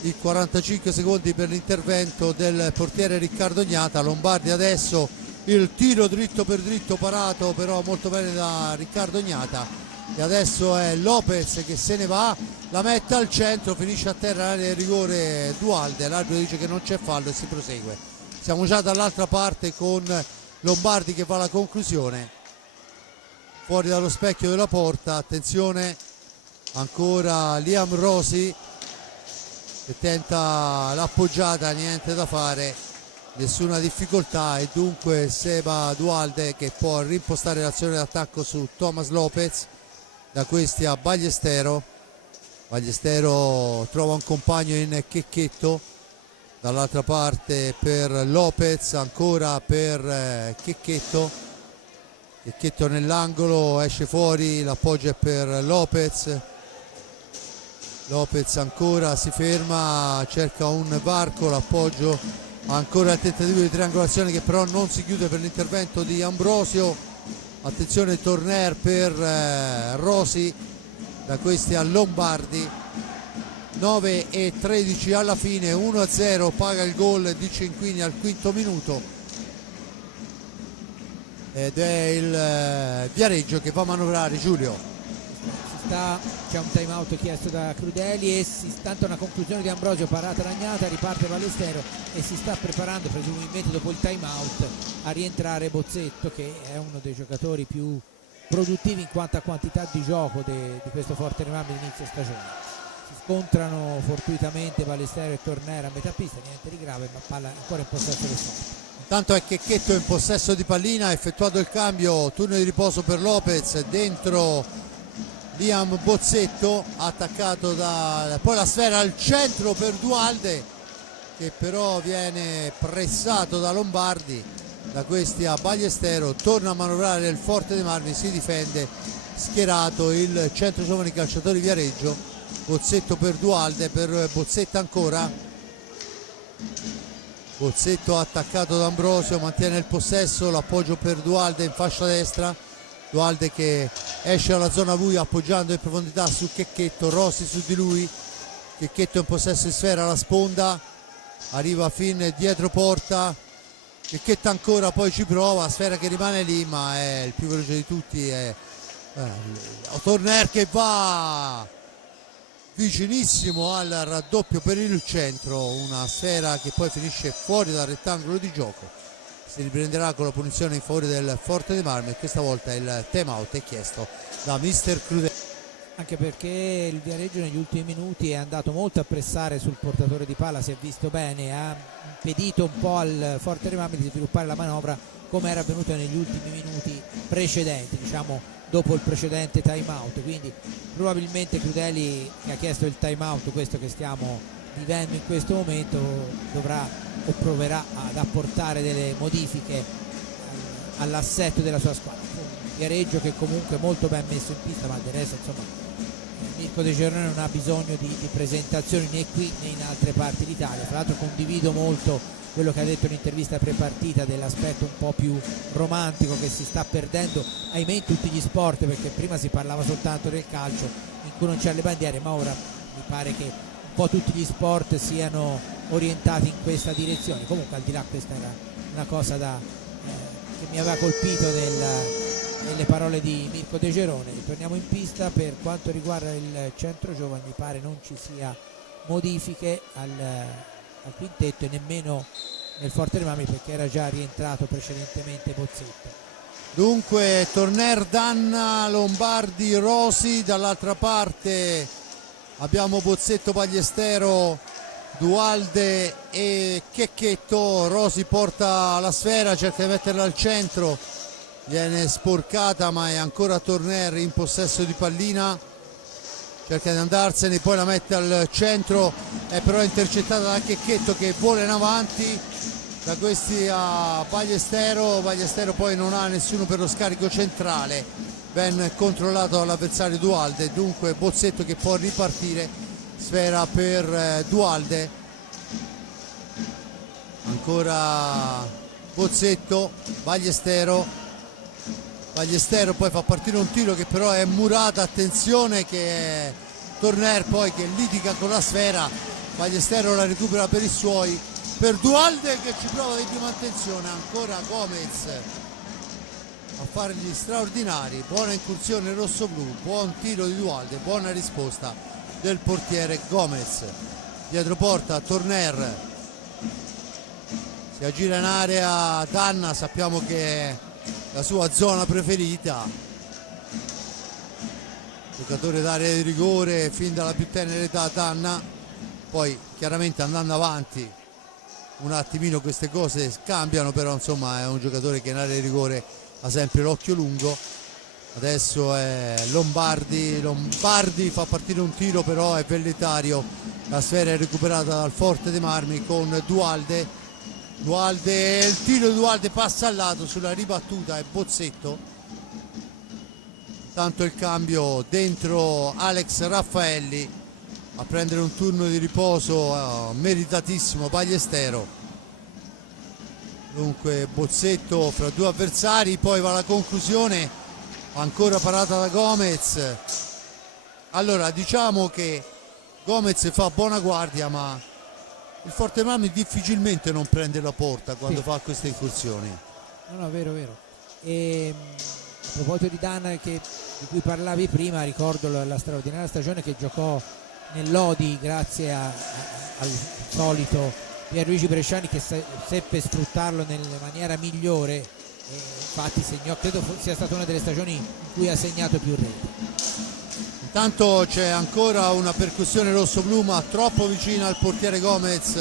i 45 secondi per l'intervento del portiere Riccardo Gnata. Lombardi adesso il tiro dritto per dritto parato però molto bene da Riccardo Gnata, e adesso è Lopez che se ne va, la mette al centro, finisce a terra l'area di rigore Dualde, l'arbitro dice che non c'è fallo e si prosegue. Siamo già dall'altra parte con Lombardi che va alla conclusione, fuori dallo specchio della porta, attenzione ancora Liam Rosi che tenta l'appoggiata, niente da fare, nessuna difficoltà, e dunque Seba Dualde che può rimpostare l'azione d'attacco su Thomas Lopez. Da questi a Ballestero, Ballestero trova un compagno in Checchetto, dall'altra parte per Lopez, ancora per Checchetto, Checchetto nell'angolo, esce fuori, l'appoggio è per Lopez. Lopez ancora si ferma, cerca un varco, l'appoggio, ancora il tentativo di triangolazione che però non si chiude per l'intervento di Ambrosio. Attenzione Torner per Rosi, da questi a Lombardi. 9:13 alla fine, 1-0, paga il gol di Cinquini al quinto minuto ed è il Viareggio che va a manovrare. Giulio, c'è un time out chiesto da Crudeli e tanto una conclusione di Ambrosio, parata Ragnata, riparte Ballestero e si sta preparando presumibilmente dopo il time out a rientrare Bozzetto, che è uno dei giocatori più produttivi in quanto a quantità di gioco di questo Forte dei Marmi d'inizio stagione. Si scontrano fortuitamente Ballestero e Torner a metà pista, niente di grave, ma palla ancora in possesso del Forte. intanto è Checchetto in possesso di pallina, ha effettuato il cambio, turno di riposo per Lopez, dentro Liam Bozzetto, attaccato poi la sfera al centro per Dualde che però viene pressato da Lombardi, da questi a Ballestero, torna a manovrare il Forte dei Marmi, si difende schierato il centro giovani calciatori Viareggio. Bozzetto per Dualde, per Bozzetto ancora, Bozzetto attaccato da Ambrosio, mantiene il possesso, l'appoggio per Dualde in fascia destra, Dualde che esce dalla zona buia appoggiando in profondità su Checchetto, Rossi su di lui, Checchetto in possesso di sfera alla sponda, arriva fin dietro porta, Checchetto ancora, poi ci prova, sfera che rimane lì, ma è il più veloce di tutti, è Torner che va vicinissimo al raddoppio per il centro, una sfera che poi finisce fuori dal rettangolo di gioco. Si riprenderà con la punizione in favore del Forte dei Marmi e questa volta il time out è chiesto da mister Crudeli. Anche perché il Viareggio negli ultimi minuti è andato molto a pressare sul portatore di palla, si è visto bene, ha impedito un po' al Forte dei Marmi di sviluppare la manovra come era avvenuto negli ultimi minuti precedenti, diciamo dopo il precedente time out, quindi probabilmente Crudeli, che ha chiesto il time out, questo che stiamo vivendo in questo momento, dovrà o proverà ad apportare delle modifiche all'assetto della sua squadra. Viareggio che comunque è molto ben messo in pista, ma del resto insomma Mirko De Gerone non ha bisogno di presentazioni né qui né in altre parti d'Italia. Tra l'altro condivido molto quello che ha detto in intervista prepartita dell'aspetto un po' più romantico che si sta perdendo, ahimè, in tutti gli sport, perché prima si parlava soltanto del calcio in cui non c'erano le bandiere, ma ora mi pare che un po' tutti gli sport siano orientati in questa direzione. Comunque al di là, questa era una cosa da che mi aveva colpito nelle parole di Mirko De Gerone. Torniamo in pista. Per quanto riguarda il centro giovani mi pare non ci sia modifiche al quintetto e nemmeno nel Forte dei Marmi, perché era già rientrato precedentemente Bozzetto. Dunque Torner, Danna, Lombardi, Rosi, dall'altra parte abbiamo Bozzetto, Ballestero, Dualde e Checchetto. Rosi porta la sfera, cerca di metterla al centro, viene sporcata ma è ancora Torner in possesso di pallina, cerca di andarsene, poi la mette al centro, è però intercettata da Checchetto che vola in avanti. Da questi a Ballestero poi non ha nessuno per lo scarico centrale, ben controllato dall'avversario Dualde, dunque Bozzetto che può ripartire, sfera per Dualde, ancora Bozzetto, Ballestero poi fa partire un tiro che però è murato, attenzione che è Torner poi che litiga con la sfera, Ballestero la recupera per i suoi, per Dualde che ci prova di prima attenzione, ancora Gomez a fare gli straordinari, buona incursione rosso-blu, buon tiro di Dualde, buona risposta del portiere Gomez. Dietro porta Torner, si aggira in area Danna, sappiamo che è la sua zona preferita, giocatore d'area di rigore fin dalla più tenera età Danna, poi chiaramente andando avanti un attimino queste cose cambiano, però insomma è un giocatore che in area di rigore ha sempre l'occhio lungo. Adesso è Lombardi fa partire un tiro però è velleitario, la sfera è recuperata dal Forte dei Marmi con Dualde, il tiro di Dualde passa al lato sulla ribattuta, è Bozzetto. Tanto il cambio dentro Alex Raffaelli a prendere un turno di riposo meritatissimo Ballestero. Dunque Bozzetto fra due avversari, poi va alla conclusione, ancora parata da Gomez. Allora diciamo che Gomez fa buona guardia, ma il Forte Marmi difficilmente non prende la porta quando fa queste incursioni. No, vero. E a proposito di Danna di cui parlavi prima, ricordo la straordinaria stagione che giocò nell'Odi grazie al solito Pierluigi Bresciani che seppe sfruttarlo nella maniera migliore, e infatti segnò, credo sia stata una delle stagioni in cui ha segnato più reti. Intanto c'è ancora una percussione rosso-blu ma troppo vicina al portiere Gomez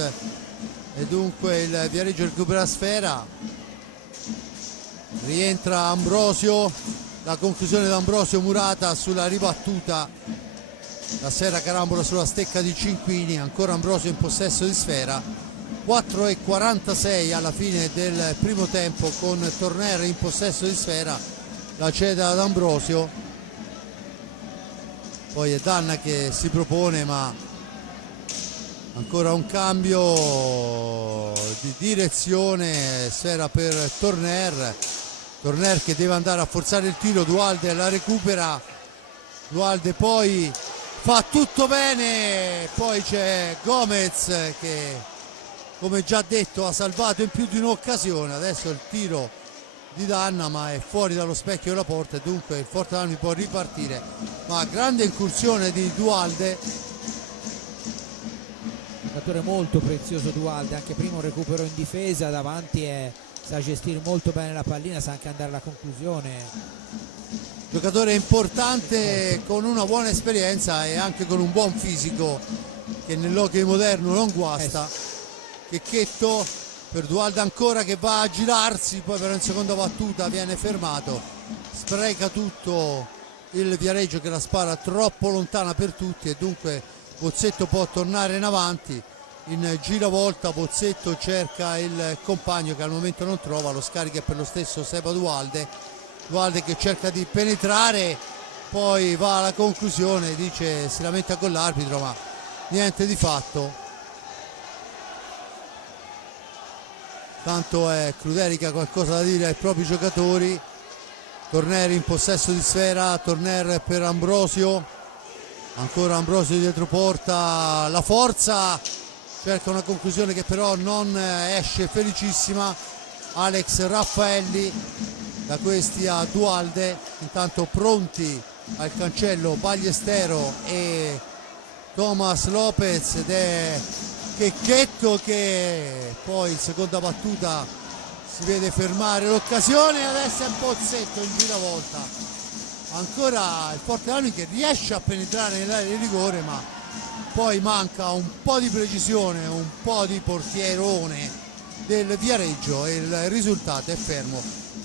e dunque il Viareggio recupera la sfera, rientra Ambrosio, la conclusione d'Ambrosio murata sulla ribattuta, la sfera carambola sulla stecca di Cinquini, ancora Ambrosio in possesso di sfera. 4:46 alla fine del primo tempo con Torner in possesso di sfera, la cede ad Ambrosio, poi è Danna che si propone ma ancora un cambio di direzione, sfera per Torner che deve andare a forzare il tiro, Dualde la recupera, Dualde poi fa tutto bene, poi c'è Gomez che come già detto ha salvato in più di un'occasione. Adesso il tiro di Danna ma è fuori dallo specchio della porta e dunque il Forte Marmi può ripartire, ma grande incursione di Dualde, giocatore molto prezioso Dualde, anche prima un recupero in difesa, davanti sa gestire molto bene la pallina, sa anche andare alla conclusione, giocatore importante con una buona esperienza e anche con un buon fisico che nell'hockey moderno non guasta. Checchetto per Dualde ancora che va a girarsi, poi però in seconda battuta viene fermato, spreca tutto il Viareggio che la spara troppo lontana per tutti e dunque Bozzetto può tornare in avanti. In giravolta Bozzetto cerca il compagno che al momento non trova, lo scarica per lo stesso Seba Dualde che cerca di penetrare, poi va alla conclusione, dice si lamenta con l'arbitro ma niente di fatto. Tanto è Cruderica qualcosa da dire ai propri giocatori. Torner in possesso di sfera, Torner per Ambrosio, ancora Ambrosio dietro porta, la forza, cerca una conclusione che però non esce felicissima, Alex Raffaelli, da questi a Dualde, intanto pronti al cancello Ballestero e Thomas Lopez, ed è Checchetto che poi in seconda battuta si vede fermare l'occasione. Adesso è Bozzetto in giravolta, ancora il Forte Armi che riesce a penetrare nell'area di rigore, ma poi manca un po' di precisione, un po' di portierone del Viareggio e il risultato è fermo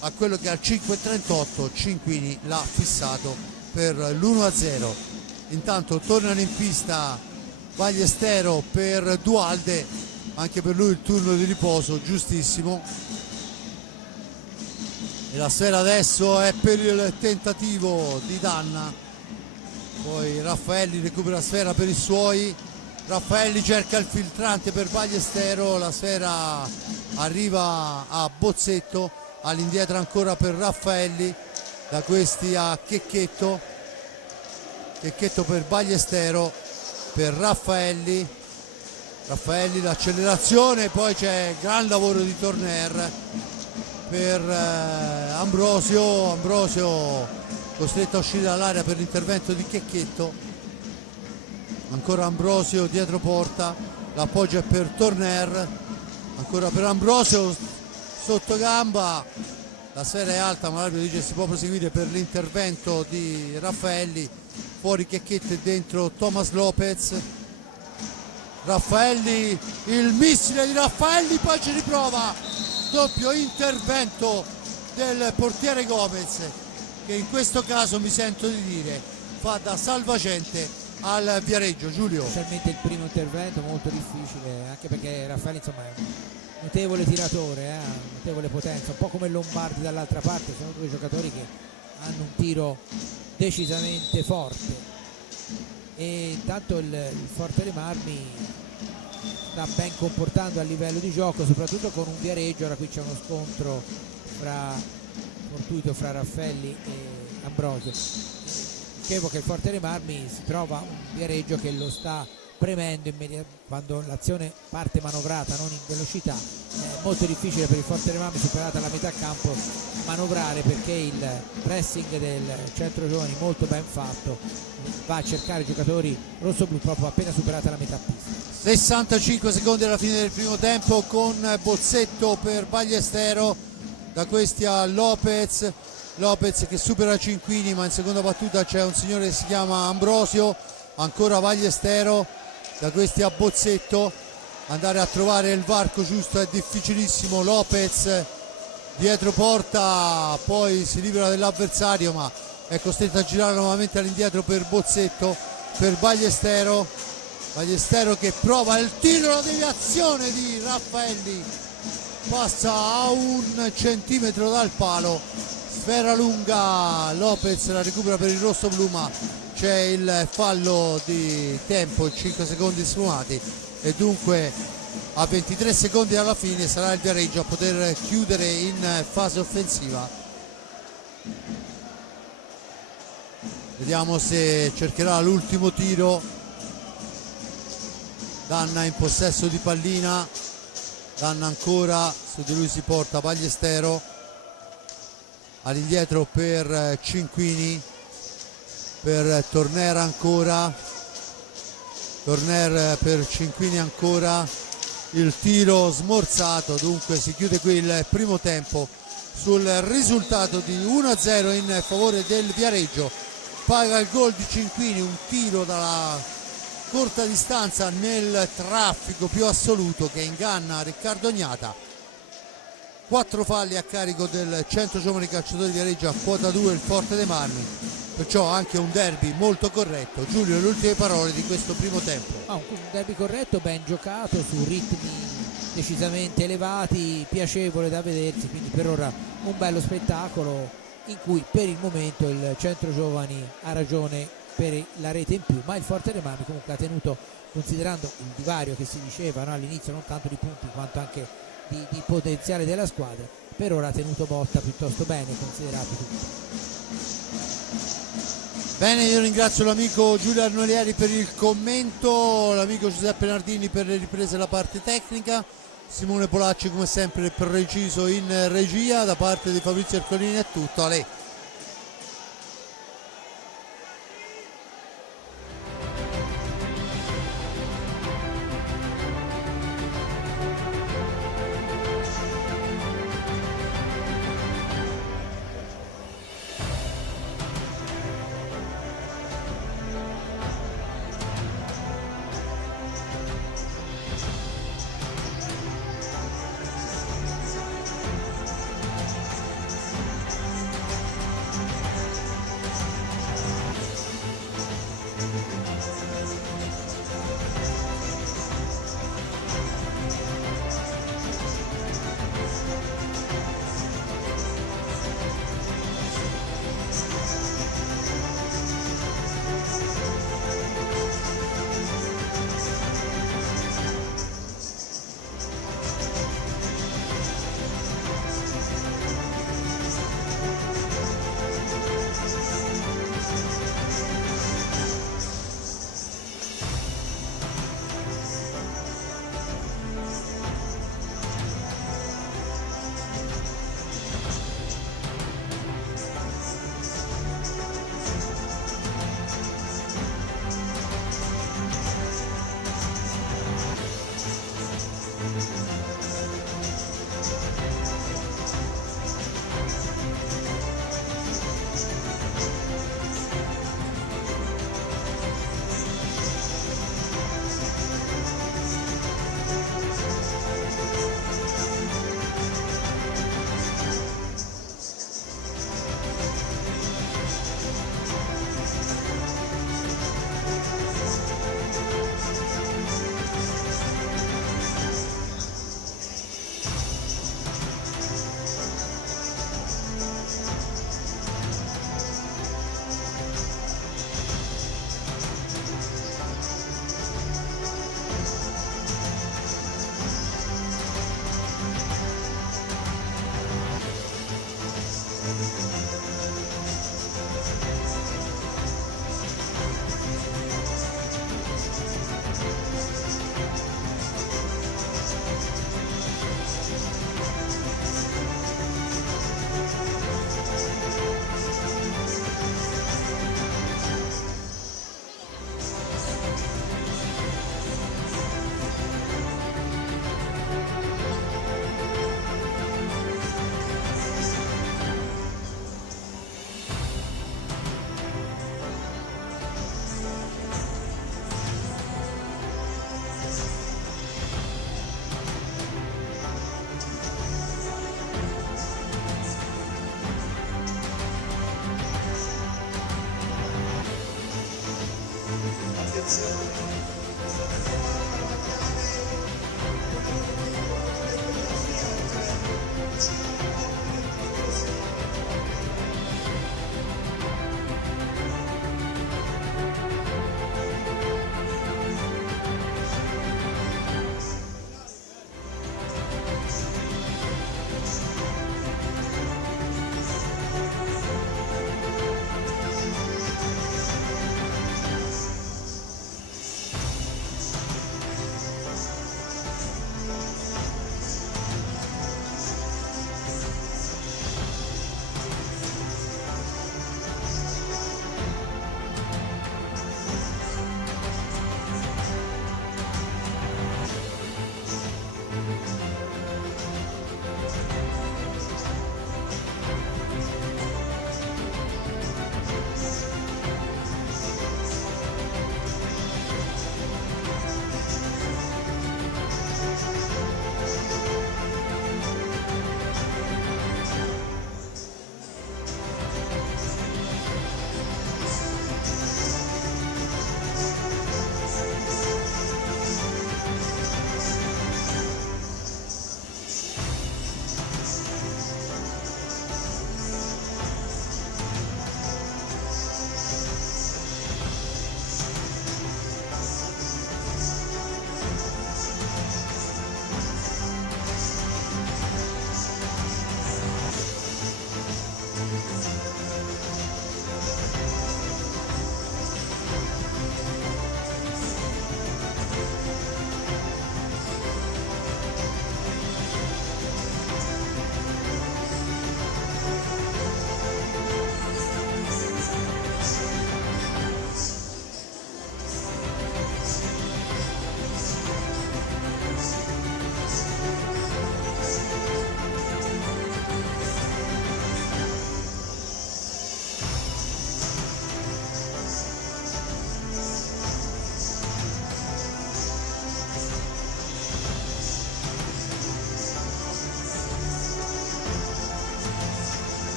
a quello che al 5:38 Cinquini l'ha fissato per l'1-0. Intanto tornano in pista Ballestero per Dualde, anche per lui il turno di riposo giustissimo, e la sfera adesso è per il tentativo di Danna. Poi Raffaelli recupera la sfera per i suoi, Raffaelli cerca il filtrante per Ballestero, la sfera arriva a Bozzetto, all'indietro ancora per Raffaelli, da questi a Checchetto, Checchetto per Ballestero, per Raffaelli, Raffaelli l'accelerazione, poi c'è gran lavoro di Torner per Ambrosio, Ambrosio costretto a uscire dall'area per l'intervento di Checchetto, ancora Ambrosio dietro porta, l'appoggio è per Torner, ancora per Ambrosio sotto gamba, la sfera è alta ma l'arbitro dice si può proseguire per l'intervento di Raffaelli, fuori Checchetto e dentro Thomas Lopez. Raffaelli, il missile di Raffaelli, poi ci riprova, doppio intervento del portiere Gomez, che in questo caso mi sento di dire fa da salvagente al Viareggio. Giulio, specialmente il primo intervento molto difficile, anche perché Raffaelli insomma è un notevole tiratore, notevole potenza, un po' come Lombardi dall'altra parte, sono due giocatori che hanno un tiro decisamente forte, e intanto il Forte dei Marmi sta ben comportando a livello di gioco, soprattutto con un Viareggio. Ora qui c'è uno scontro fortuito fra Raffaelli e Ambrosio. Dicevo che il Forte dei Marmi si trova un Viareggio che lo sta premendo quando l'azione parte manovrata, non in velocità. È molto difficile per il Forte dei Marmi, superata la metà campo, manovrare, perché il pressing del centro giovani molto ben fatto va a cercare i giocatori rossoblu proprio appena superata la metà pista. 65 secondi alla fine del primo tempo, con Bozzetto per Ballestero, da questi a Lopez, Lopez che supera Cinquini, ma in seconda battuta c'è un signore che si chiama Ambrosio, ancora Ballestero, da questi a Bozzetto, andare a trovare il varco giusto è difficilissimo, Lopez dietro porta, poi si libera dell'avversario ma è costretto a girare nuovamente all'indietro per Bozzetto, per Ballestero, Ballestero che prova il tiro, la deviazione di Raffaelli passa a 1 centimetro dal palo, sfera lunga, Lopez la recupera per il rosso-blu ma c'è il fallo di tempo, 5 secondi sfumati, e dunque a 23 secondi alla fine sarà il Viareggio a poter chiudere in fase offensiva. Vediamo se cercherà l'ultimo tiro. Danna in possesso di pallina, Danna ancora, su di lui si porta Ballestero, all'indietro per Cinquini, per Torner ancora, Torner per Cinquini ancora, il tiro smorzato, dunque si chiude qui il primo tempo sul risultato di 1-0 in favore del Viareggio. Paga il gol di Cinquini, un tiro dalla corta distanza nel traffico più assoluto che inganna Riccardo Gnata. 4 falli a carico del Centro Giovani Calciatori Viareggio, a quota 2 il Forte dei Marmi, perciò anche un derby molto corretto. Giulio, le ultime parole di questo primo tempo. Un derby corretto, ben giocato, su ritmi decisamente elevati, piacevole da vedersi, quindi per ora un bello spettacolo in cui per il momento il Centro Giovani ha ragione per la rete in più, ma il Forte dei Marmi comunque ha tenuto, considerando il divario che si diceva all'inizio, non tanto di punti quanto anche di potenziale della squadra, per ora ha tenuto botta piuttosto bene, considerato tutto. Bene, io ringrazio l'amico Giulio Arnolieri per il commento, l'amico Giuseppe Nardini per le riprese e la parte tecnica. Simone Polacci come sempre preciso in regia, da parte di Fabrizio Ercolini è tutto. Ale.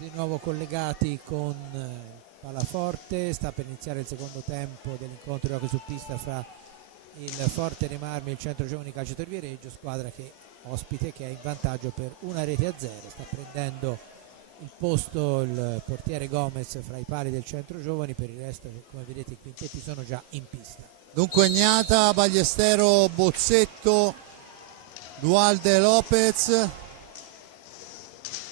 di nuovo collegati con Palaforte, sta per iniziare il secondo tempo dell'incontro di hockey su pista fra il Forte dei Marmi e il Centro Giovani Calciatori Viareggio, squadra che ospite che è in vantaggio per 1-0. Sta prendendo il posto il portiere Gomez fra i pali del Centro Giovani, per il resto come vedete i quintetti sono già in pista. Dunque Gnata, Ballestero, Bozzetto, Dualde, Lopez,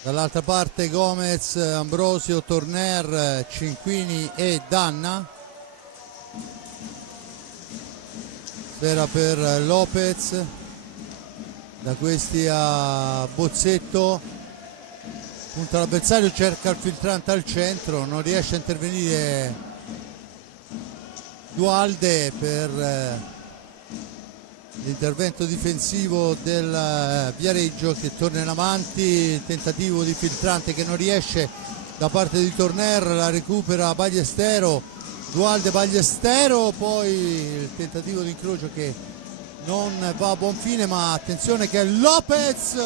dall'altra parte Gomez, Ambrosio, Torner, Cinquini e Danna. Sfera per Lopez, da questi a Bozzetto, punta l'avversario, cerca il filtrante al centro, non riesce a intervenire Dualde per l'intervento difensivo del Viareggio che torna in avanti, il tentativo di filtrante che non riesce da parte di Torner, la recupera Ballestero, Dualde, Ballestero, poi il tentativo di incrocio che non va a buon fine, ma attenzione che Lopez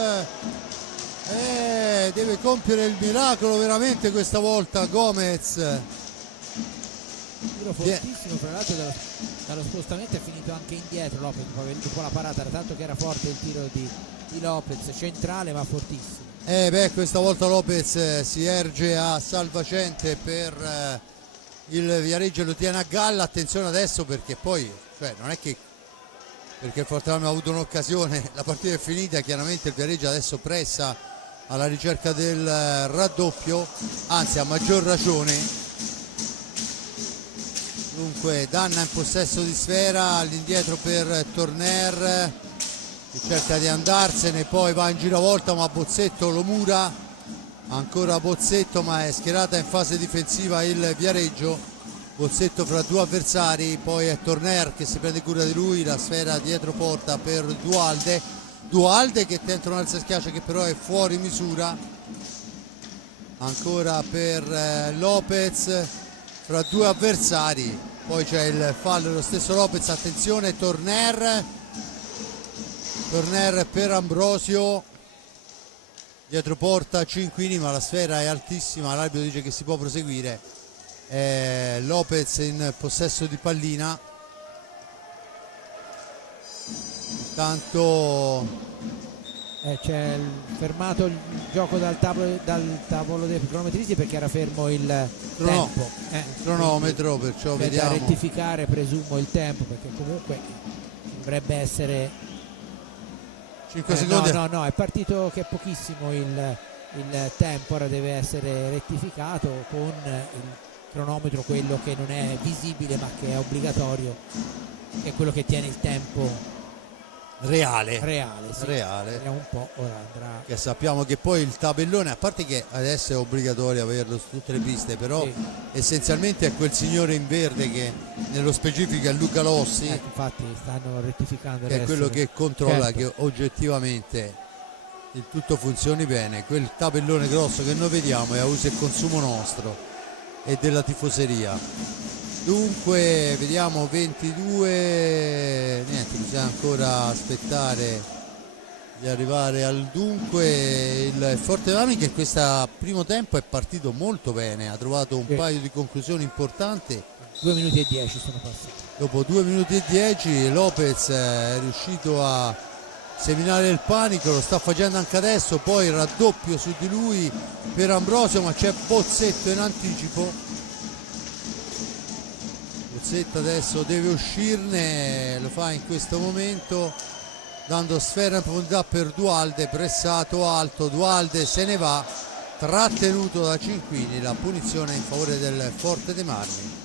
deve compiere il miracolo veramente questa volta Gomez. Tiro fortissimo, tra l'altro dallo spostamento è finito anche indietro Lopez dopo la parata, tanto che era forte il tiro di Lopez, centrale ma fortissimo. Questa volta Lopez si erge a salvacente per il Viareggio, lo tiene a galla. Attenzione adesso perché poi non è che perché il Forte ha avuto un'occasione, la partita è finita, chiaramente il Viareggio adesso pressa alla ricerca del raddoppio, anzi a maggior ragione. Dunque Danna in possesso di sfera, all'indietro per Torner che cerca di andarsene, poi va in giravolta ma Bozzetto lo mura, ancora Bozzetto, ma è schierata in fase difensiva il Viareggio. Bozzetto fra due avversari, poi è Torner che si prende cura di lui, la sfera dietro porta per Dualde che tenta un alza schiaccia che però è fuori misura, ancora per Lopez fra due avversari, poi c'è il fallo, lo stesso Lopez, attenzione Torner per Ambrosio, dietro porta Cinquini ma la sfera è altissima, l'arbitro dice che si può proseguire. Lopez in possesso di pallina, intanto c'è fermato il gioco dal tavolo dei cronometristi perché era fermo il tempo, il cronometro, perciò vediamo da rettificare presumo il tempo perché comunque dovrebbe essere 5 secondi. No, è partito che è pochissimo il tempo, ora deve essere rettificato con il cronometro, quello che non è visibile ma che è obbligatorio, è quello che tiene il tempo reale, sì. Vediamo un po', ora andrà. Che sappiamo che poi il tabellone, a parte che adesso è obbligatorio averlo su tutte le piste, però sì, essenzialmente è quel signore in verde che nello specifico è Luca Lossi, infatti stanno rettificando che adesso, è quello che controlla, certo, che oggettivamente il tutto funzioni bene. Quel tabellone grosso che noi vediamo è a uso e consumo nostro e della tifoseria. Dunque vediamo 22, niente, bisogna ancora aspettare di arrivare al dunque. Il Forte dei Marmi che in questo primo tempo è partito molto bene, ha trovato un paio di conclusioni importanti. 2 minuti e 10 sono passati. Dopo 2 minuti e 10 Lopez è riuscito a seminare il panico, lo sta facendo anche adesso, poi il raddoppio su di lui per Ambrosio, ma c'è Bozzetto in anticipo. Bozzetto adesso deve uscirne, lo fa in questo momento dando sfera in profondità per Dualde, pressato alto, Dualde se ne va, trattenuto da Cinquini, la punizione in favore del Forte dei Marmi.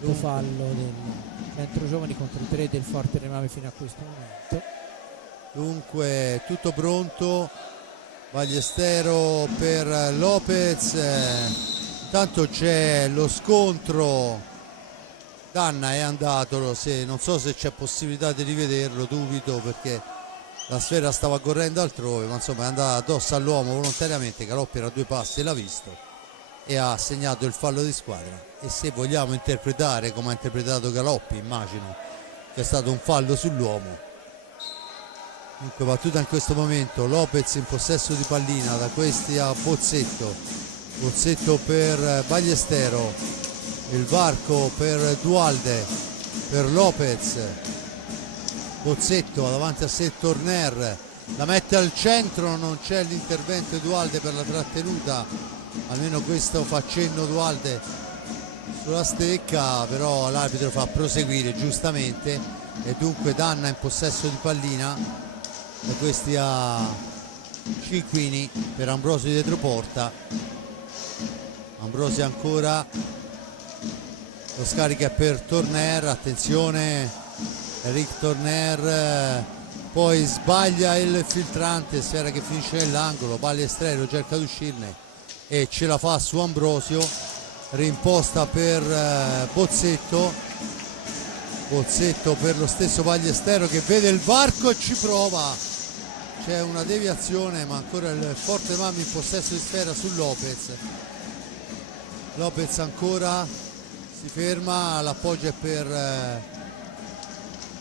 Quinto fallo del Centro Giovani contro i 3 del Forte dei Marmi fino a questo momento. Dunque tutto pronto, Ballestero per Lopez, intanto c'è lo scontro, Danna è andato, non so se c'è possibilità di rivederlo, dubito perché la sfera stava correndo altrove, ma insomma è andata addosso all'uomo volontariamente, Galoppi era a 2 passi e l'ha visto e ha segnato il fallo di squadra. E se vogliamo interpretare come ha interpretato Galoppi, immagino che è stato un fallo sull'uomo, Dunque battuta in questo momento, Lopez in possesso di pallina, da questi a Bozzetto, Bozzetto per Ballestero, il varco per Dualde, per Lopez, Bozzetto davanti a sé Torner, la mette al centro, non c'è l'intervento di Dualde per la trattenuta, almeno questo fa cenno Dualde sulla stecca, però l'arbitro fa proseguire giustamente e dunque Danna in possesso di pallina, da questi a Cinquini per Ambrosio dietro porta. Ambrosio ancora, lo scarica per Torner, attenzione Eric Torner, poi sbaglia il filtrante, sfera che finisce nell'angolo, Ballestero cerca di uscirne e ce la fa su Ambrosio, rimposta per Bozzetto, Bozzetto per lo stesso Ballestero che vede il varco e ci prova. C'è una deviazione, ma ancora il Forte Marmi in possesso di sfera su Lopez. Lopez ancora si ferma, l'appoggio è per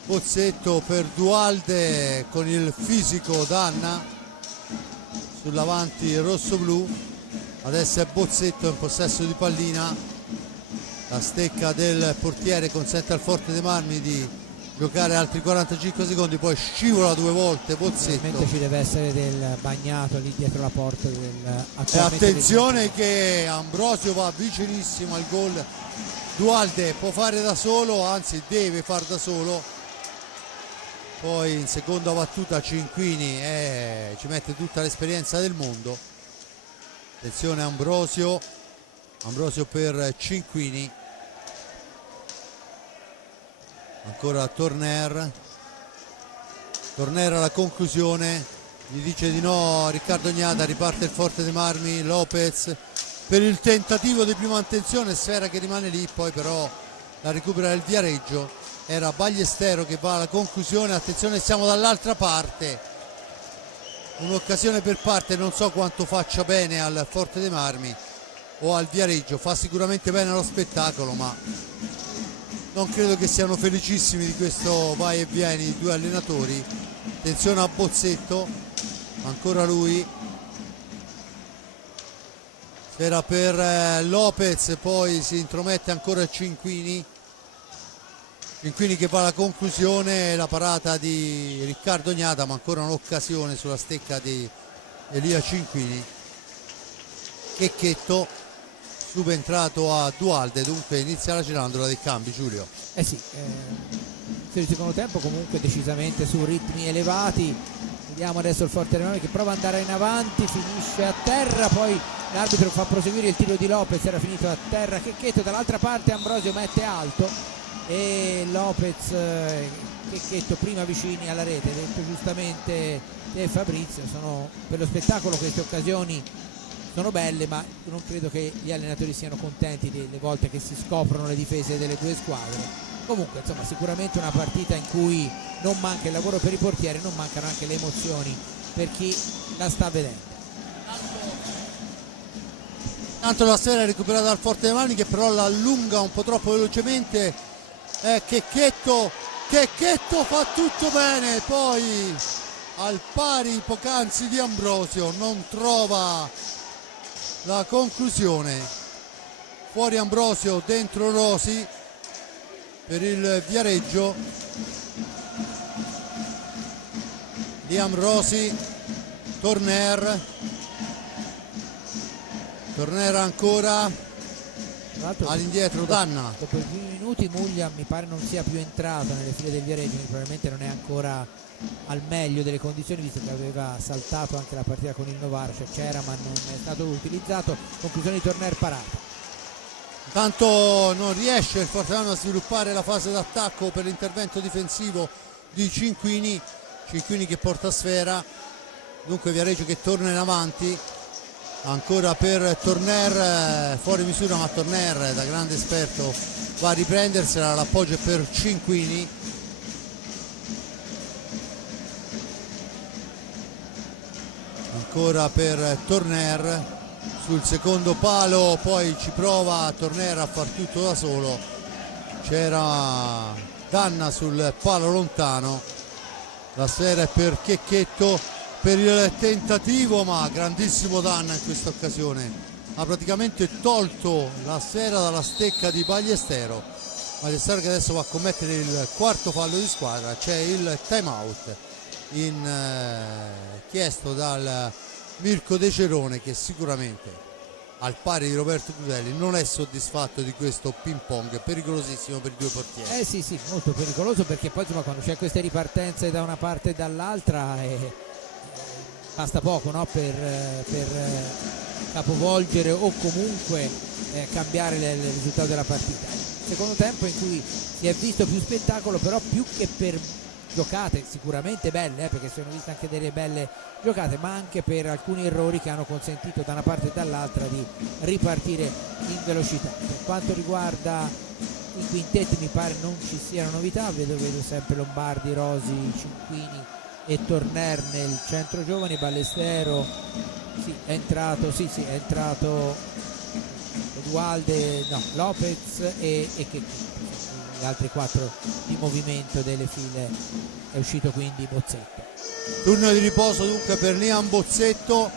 Bozzetto, per Dualde con il fisico Danna sull'avanti rosso-blu. Adesso è Bozzetto in possesso di pallina, la stecca del portiere consente al Forte dei Marmi di giocare altri 45 secondi, poi scivola due volte Bozzetto. Ovviamente ci deve essere del bagnato lì dietro la porta e attenzione che Ambrosio va vicinissimo al gol. Dualde può fare da solo, anzi deve far da solo. Poi in seconda battuta Cinquini ci mette tutta l'esperienza del mondo. Attenzione Ambrosio per Cinquini, ancora Torner alla conclusione, gli dice di no Riccardo Gnada, riparte il Forte dei Marmi, Lopez per il tentativo di prima attenzione, sfera che rimane lì, poi però la recupera il Viareggio, era Ballestero che va alla conclusione. Attenzione, siamo dall'altra parte, un'occasione per parte, non so quanto faccia bene al Forte dei Marmi o al Viareggio, fa sicuramente bene allo spettacolo, ma non credo che siano felicissimi di questo vai e vieni i due allenatori. Attenzione a Bozzetto, ancora lui, sfera per Lopez, poi si intromette ancora Cinquini che va alla conclusione, la parata di Riccardo Gnada, ma ancora un'occasione sulla stecca di Elia Cinquini. Checchetto subentrato a Dualde, dunque inizia la cerandola dei cambi. Giulio. Sì, il secondo tempo comunque decisamente su ritmi elevati. Vediamo adesso il Forte dei Marmi che prova ad andare in avanti, finisce a terra, poi l'arbitro fa proseguire il tiro di Lopez, era finito a terra Checchetto, dall'altra parte Ambrosio mette alto e Lopez Checchetto prima vicini alla rete, detto giustamente Fabrizio, sono per lo spettacolo queste occasioni sono belle, ma non credo che gli allenatori siano contenti delle volte che si scoprono le difese delle due squadre. Comunque insomma sicuramente una partita in cui non manca il lavoro per i portieri, non mancano anche le emozioni per chi la sta vedendo. Tanto la sfera è recuperata dal Forte dei Marmi che però la allunga un po' troppo velocemente. Checchetto fa tutto bene, poi al pari poc'anzi di Ambrosio non trova la conclusione. Fuori Ambrosio, dentro Rosi per il Viareggio. Liam Rosi, Torner ancora all'indietro Danna. Dopo i primi minuti Muglia mi pare non sia più entrato nelle file del Viareggio, probabilmente non è ancora al meglio delle condizioni, visto che aveva saltato anche la partita con il Novara, cioè c'era ma non è stato utilizzato. Conclusione di Torner parata. Intanto non riesce il Forte a sviluppare la fase d'attacco per l'intervento difensivo di Cinquini che porta sfera, dunque Viareggio che torna in avanti, ancora per Torner, fuori misura, ma Torner da grande esperto va a riprendersela, l'appoggio è per Cinquini. Ancora per Torner sul secondo palo, poi ci prova Torner a far tutto da solo, c'era Danna sul palo lontano La sfera è per Checchetto per il tentativo, ma grandissimo danno in questa occasione. Ha praticamente tolto la sfera dalla stecca di Ballestero. Ballestero che adesso va a commettere il quarto fallo di squadra. C'è il time out chiesto dal Mirko De Cerone, che sicuramente al pari di Roberto Crudelli non è soddisfatto di questo ping pong pericolosissimo per i due portieri. Sì, molto pericoloso, perché poi insomma, quando c'è queste ripartenze da una parte e dall'altra basta poco, no? per capovolgere o comunque cambiare il risultato della partita. Secondo tempo in cui si è visto più spettacolo, però più che per giocate sicuramente belle, perché si sono viste anche delle belle giocate, ma anche per alcuni errori che hanno consentito da una parte e dall'altra di ripartire in velocità. Per quanto riguarda i quintetti mi pare non ci siano novità, vedo sempre Lombardi, Rosi, Cinquini e Torner nel centro giovani. Ballestero è entrato Dualde, no, Lopez e che gli altri 4 di movimento delle file. È uscito quindi Bozzetto. Turno di riposo dunque per Liam Bozzetto.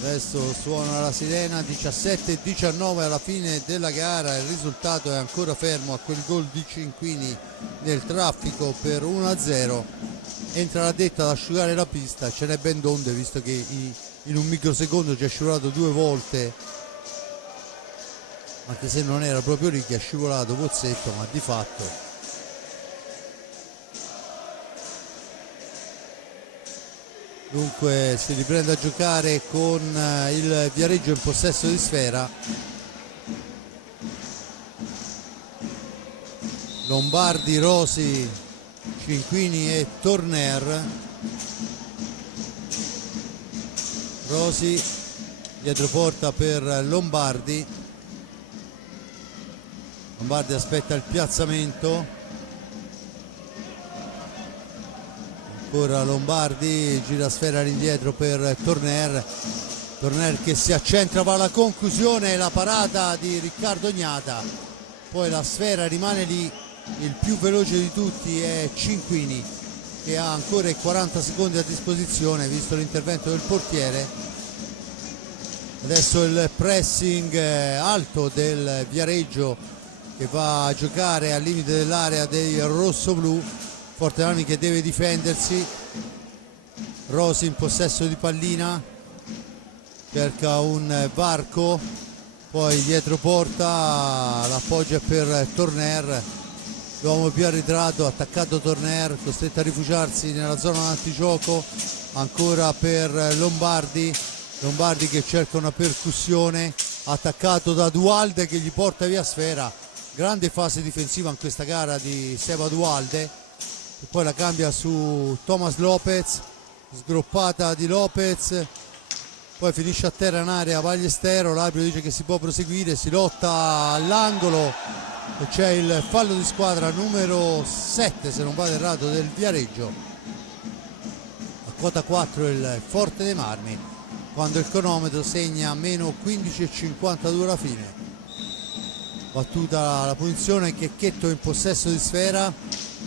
Adesso suona la sirena, 17-19 alla fine della gara. Il risultato è ancora fermo a quel gol di Cinquini nel traffico per 1-0. Entra la detta ad asciugare la pista, ce n'è ben donde, visto che in un microsecondo ci è scivolato 2 volte, anche se non era proprio lì che è scivolato Bozzetto, ma di fatto dunque si riprende a giocare con il Viareggio in possesso di sfera. Lombardi, Rosi, Cinquini e Torner. Rosi dietro porta per Lombardi. Lombardi aspetta il piazzamento. Ancora Lombardi, gira sfera all'indietro per Torner. Torner che si accentra, va alla conclusione, la parata di Riccardo Gnata. Poi la sfera rimane lì. Il più veloce di tutti è Cinquini, che ha ancora 40 secondi a disposizione visto l'intervento del portiere. Adesso il pressing alto del Viareggio, che va a giocare al limite dell'area dei rossoblù. Forte Armi che deve difendersi. Rosi in possesso di pallina, cerca un varco, poi dietro porta l'appoggia per Torner. L'uomo più arretrato, attaccato Torner, costretto a rifugiarsi nella zona d'antigioco. Ancora per Lombardi che cerca una percussione, attaccato da Dualde che gli porta via sfera. Grande fase difensiva in questa gara di Seba Dualde, e poi la cambia su Thomas Lopez, sgroppata di Lopez, poi finisce a terra in area Ballestero. L'arbitro dice che si può proseguire, si lotta all'angolo e c'è il fallo di squadra numero 7, se non vado errato, del Viareggio. A quota 4 il Forte dei Marmi, quando il cronometro segna meno 15,52 alla fine. Battuta la punizione, Checchetto in possesso di sfera,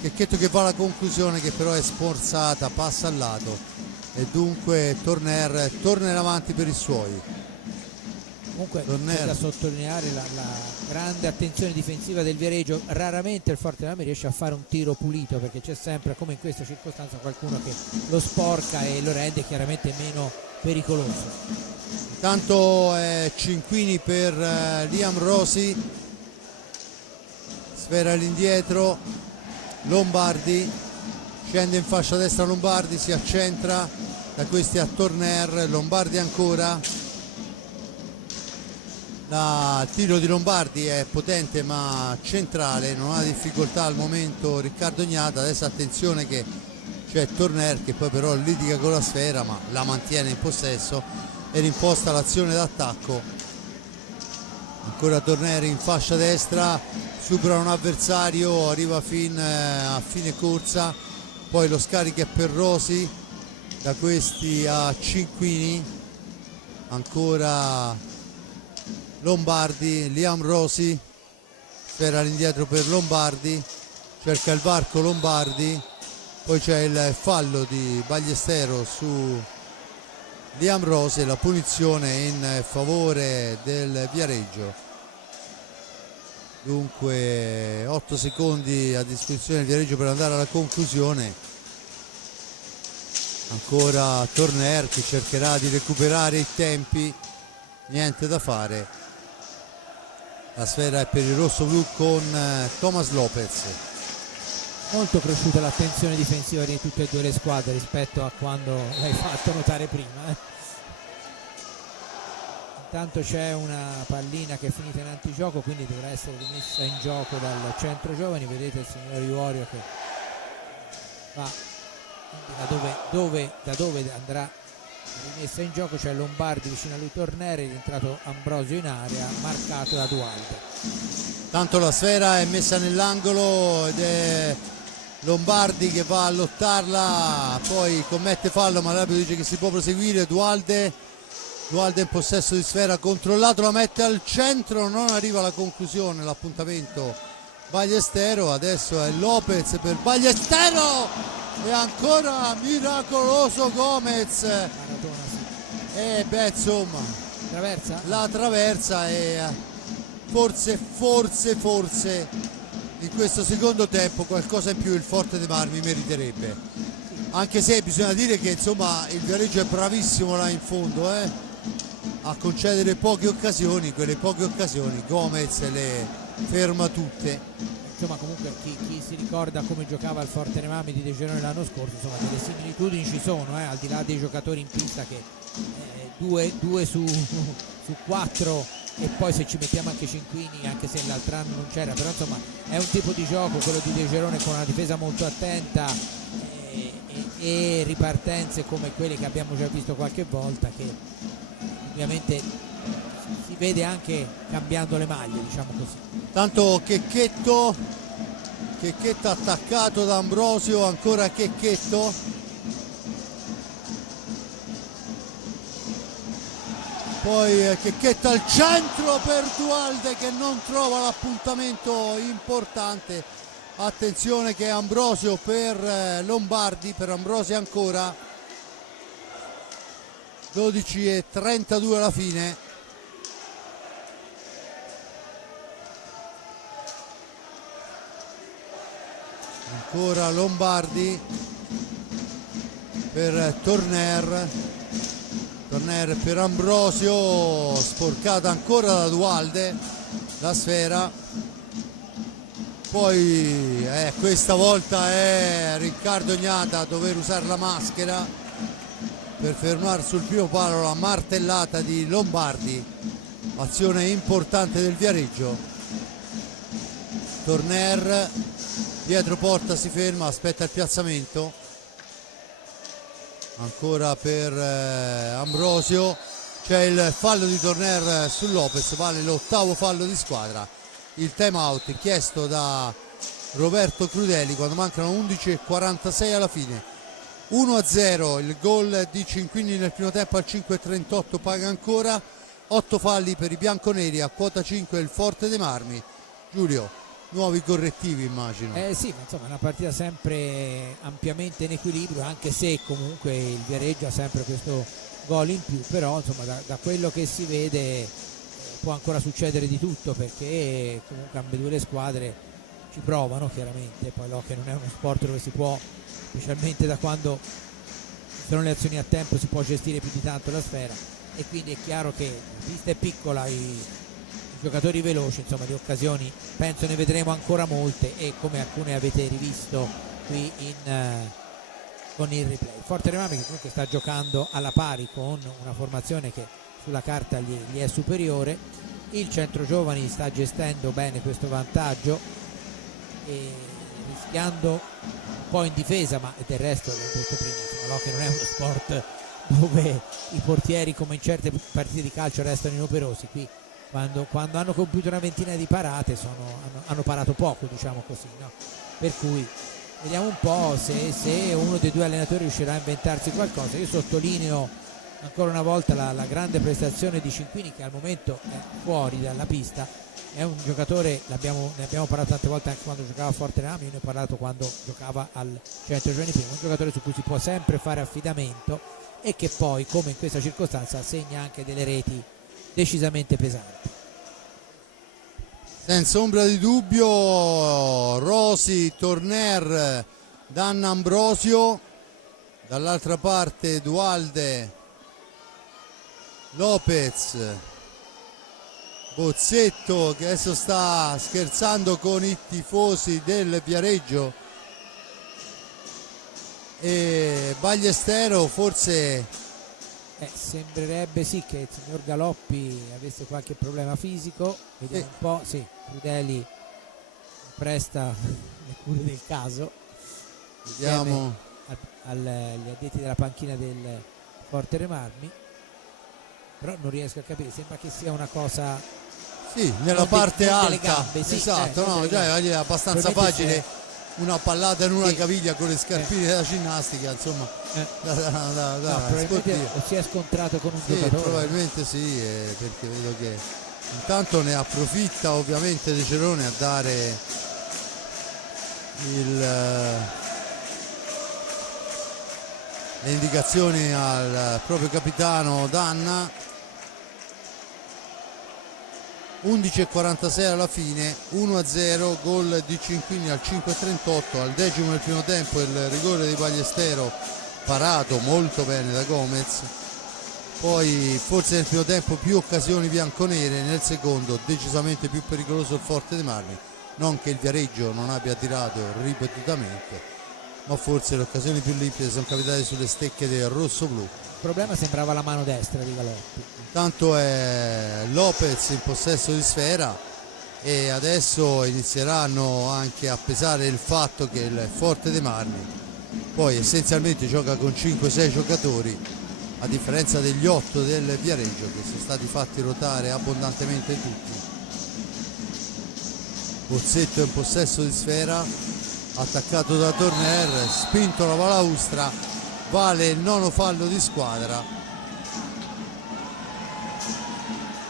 Checchetto che va alla conclusione, che però è sforzata, passa al lato, e dunque Torner torna in avanti per i suoi. Comunque c'è da sottolineare la grande attenzione difensiva del Viareggio. Raramente il Forte Marmi riesce a fare un tiro pulito, perché c'è sempre, come in questa circostanza, qualcuno che lo sporca e lo rende chiaramente meno pericoloso. Intanto Cinquini per Liam Rosi, sfera all'indietro, Lombardi scende in fascia destra, Lombardi si accentra, da questi a Torner, Lombardi ancora. Il tiro di Lombardi è potente ma centrale, non ha difficoltà al momento Riccardo Gnata. Adesso attenzione che c'è Torner che poi però litiga con la sfera ma la mantiene in possesso e rimposta l'azione d'attacco. Ancora Torner in fascia destra, supera un avversario, arriva a fine corsa, poi lo scarico è per Rosi, da questi a Cinquini, ancora Lombardi, Liam Rosi, sfera all'indietro per Lombardi, cerca il varco Lombardi, poi c'è il fallo di Ballestero su Di Ambrosio e la punizione in favore del Viareggio. Dunque 8 secondi a disposizione del Viareggio per andare alla conclusione. Ancora Torner che cercherà di recuperare i tempi, niente da fare. La sfera è per il rosso-blu con Thomas Lopez. Molto cresciuta l'attenzione difensiva di tutte e due le squadre rispetto a quando l'hai fatto notare prima. Intanto c'è una pallina che è finita in antigioco, quindi dovrà essere rimessa in gioco dal centro giovani. Vedete il signor Iorio che va da dove andrà rimessa in gioco. C'è Lombardi vicino a lui, Torneri, è rientrato Ambrosio in area, marcato da Dualde. Tanto la sfera è messa nell'angolo ed è Lombardi che va a lottarla, poi commette fallo ma l'arbitro dice che si può proseguire. Dualde in possesso di sfera, controllato, la mette al centro, non arriva alla conclusione l'appuntamento Ballestero. Adesso è Lopez per Ballestero e ancora miracoloso Gomez. E beh, insomma, la traversa e forse in questo secondo tempo qualcosa in più il Forte dei Marmi meriterebbe, anche se bisogna dire che insomma il Viareggio è bravissimo là in fondo a concedere poche occasioni. Quelle poche occasioni Gomez le ferma tutte. Insomma, comunque chi si ricorda come giocava il Forte dei Marmi di De Gerone l'anno scorso, insomma delle similitudini ci sono, al di là dei giocatori in pista che 2 su 4, e poi se ci mettiamo anche Cinquini, anche se l'altro anno non c'era, però insomma è un tipo di gioco quello di De Gerone, con una difesa molto attenta e ripartenze come quelle che abbiamo già visto qualche volta, che ovviamente si vede anche cambiando le maglie, diciamo così. Tanto Checchetto attaccato da Ambrosio, ancora Checchetto, poi Checchetto al centro per Dualde che non trova l'appuntamento importante. Attenzione che è Ambrosio per Lombardi, per Ambrosio ancora. 12:32 alla fine. Ancora Lombardi per Torner per Ambrosio, sporcata ancora da Dualde la sfera. Poi questa volta è Riccardo Gnata a dover usare la maschera per fermare sul primo palo la martellata di Lombardi. Azione importante del Viareggio. Torner dietro porta, si ferma, aspetta il piazzamento. Ancora per Ambrosio, c'è il fallo di Torner su Lopez, vale l'8º fallo di squadra. Il time out chiesto da Roberto Crudeli quando mancano 11:46 alla fine. 1-0 il gol di Cinquini nel primo tempo al 5:38, paga ancora. 8 falli per i bianconeri, a quota 5 il Forte dei Marmi. Giulio, nuovi correttivi immagino. Sì, ma insomma è una partita sempre ampiamente in equilibrio, anche se comunque il Viareggio ha sempre questo gol in più, però insomma da quello che si vede può ancora succedere di tutto, perché comunque ambedue le squadre ci provano chiaramente. Poi l'hockey non è uno sport dove si può, specialmente da quando ci sono le azioni a tempo, si può gestire più di tanto la sfera, e quindi è chiaro che la pista è piccola, i giocatori veloci, insomma di occasioni penso ne vedremo ancora molte, e come alcune avete rivisto qui con il replay. Forte dei Marmi che comunque sta giocando alla pari con una formazione che sulla carta gli è superiore. Il centro giovani sta gestendo bene questo vantaggio e rischiando un po' in difesa, ma del resto l'ho detto prima, l'hockey non è uno sport dove i portieri, come in certe partite di calcio, restano inoperosi. Qui quando hanno compiuto una ventina di parate hanno parato poco, diciamo così, no? Per cui vediamo un po' se uno dei due allenatori riuscirà a inventarsi qualcosa. Io sottolineo ancora una volta la grande prestazione di Cinquini, che al momento è fuori dalla pista, è un giocatore, ne abbiamo parlato tante volte anche quando giocava a Forte Rami, io ne ho parlato quando giocava al Centro Giovani Prima, un giocatore su cui si può sempre fare affidamento e che poi, come in questa circostanza, segna anche delle reti decisamente pesanti. Senza ombra di dubbio, Rosi, Torner, Danna, Ambrosio, dall'altra parte Dualde, Lopez, Bozzetto che adesso sta scherzando con i tifosi del Viareggio, e Ballestero forse Sembrerebbe sì che il signor Galoppi avesse qualche problema fisico, vediamo un po', sì, Crudeli presta le cure del caso, vediamo agli addetti della panchina del Forte dei Marmi, però non riesco a capire, sembra che sia una cosa sì, nella non parte non delle alta, gambe, sì, esatto, non no, delle gambe. è abbastanza Probabilmente facile una pallata in una Sì. caviglia con le scarpine da ginnastica, insomma, da No, probabilmente sportivo. o si è scontrato con un Sì, giocatore. probabilmente sì, perché vedo che intanto ne approfitta ovviamente De Cerone a dare le indicazioni al proprio capitano Danna. 11:46 alla fine, 1-0, gol di Cinquini al 5:38, al 10° del primo tempo il rigore di Ballestero parato molto bene da Gomez, poi forse nel primo tempo più occasioni bianconere, nel secondo decisamente più pericoloso il Forte dei Marmi, non che il Viareggio non abbia tirato ripetutamente, ma forse le occasioni più limpide sono capitate sulle stecche del rosso-blu. Il problema sembrava la mano destra di Galoppi. Intanto è Lopez in possesso di sfera e adesso inizieranno anche a pesare il fatto che il Forte dei Marmi poi essenzialmente gioca con 5-6 giocatori, a differenza degli 8 del Viareggio che sono stati fatti ruotare abbondantemente tutti. Bozzetto in possesso di sfera, attaccato da Torner, spinto la balaustra, vale il nono fallo di squadra,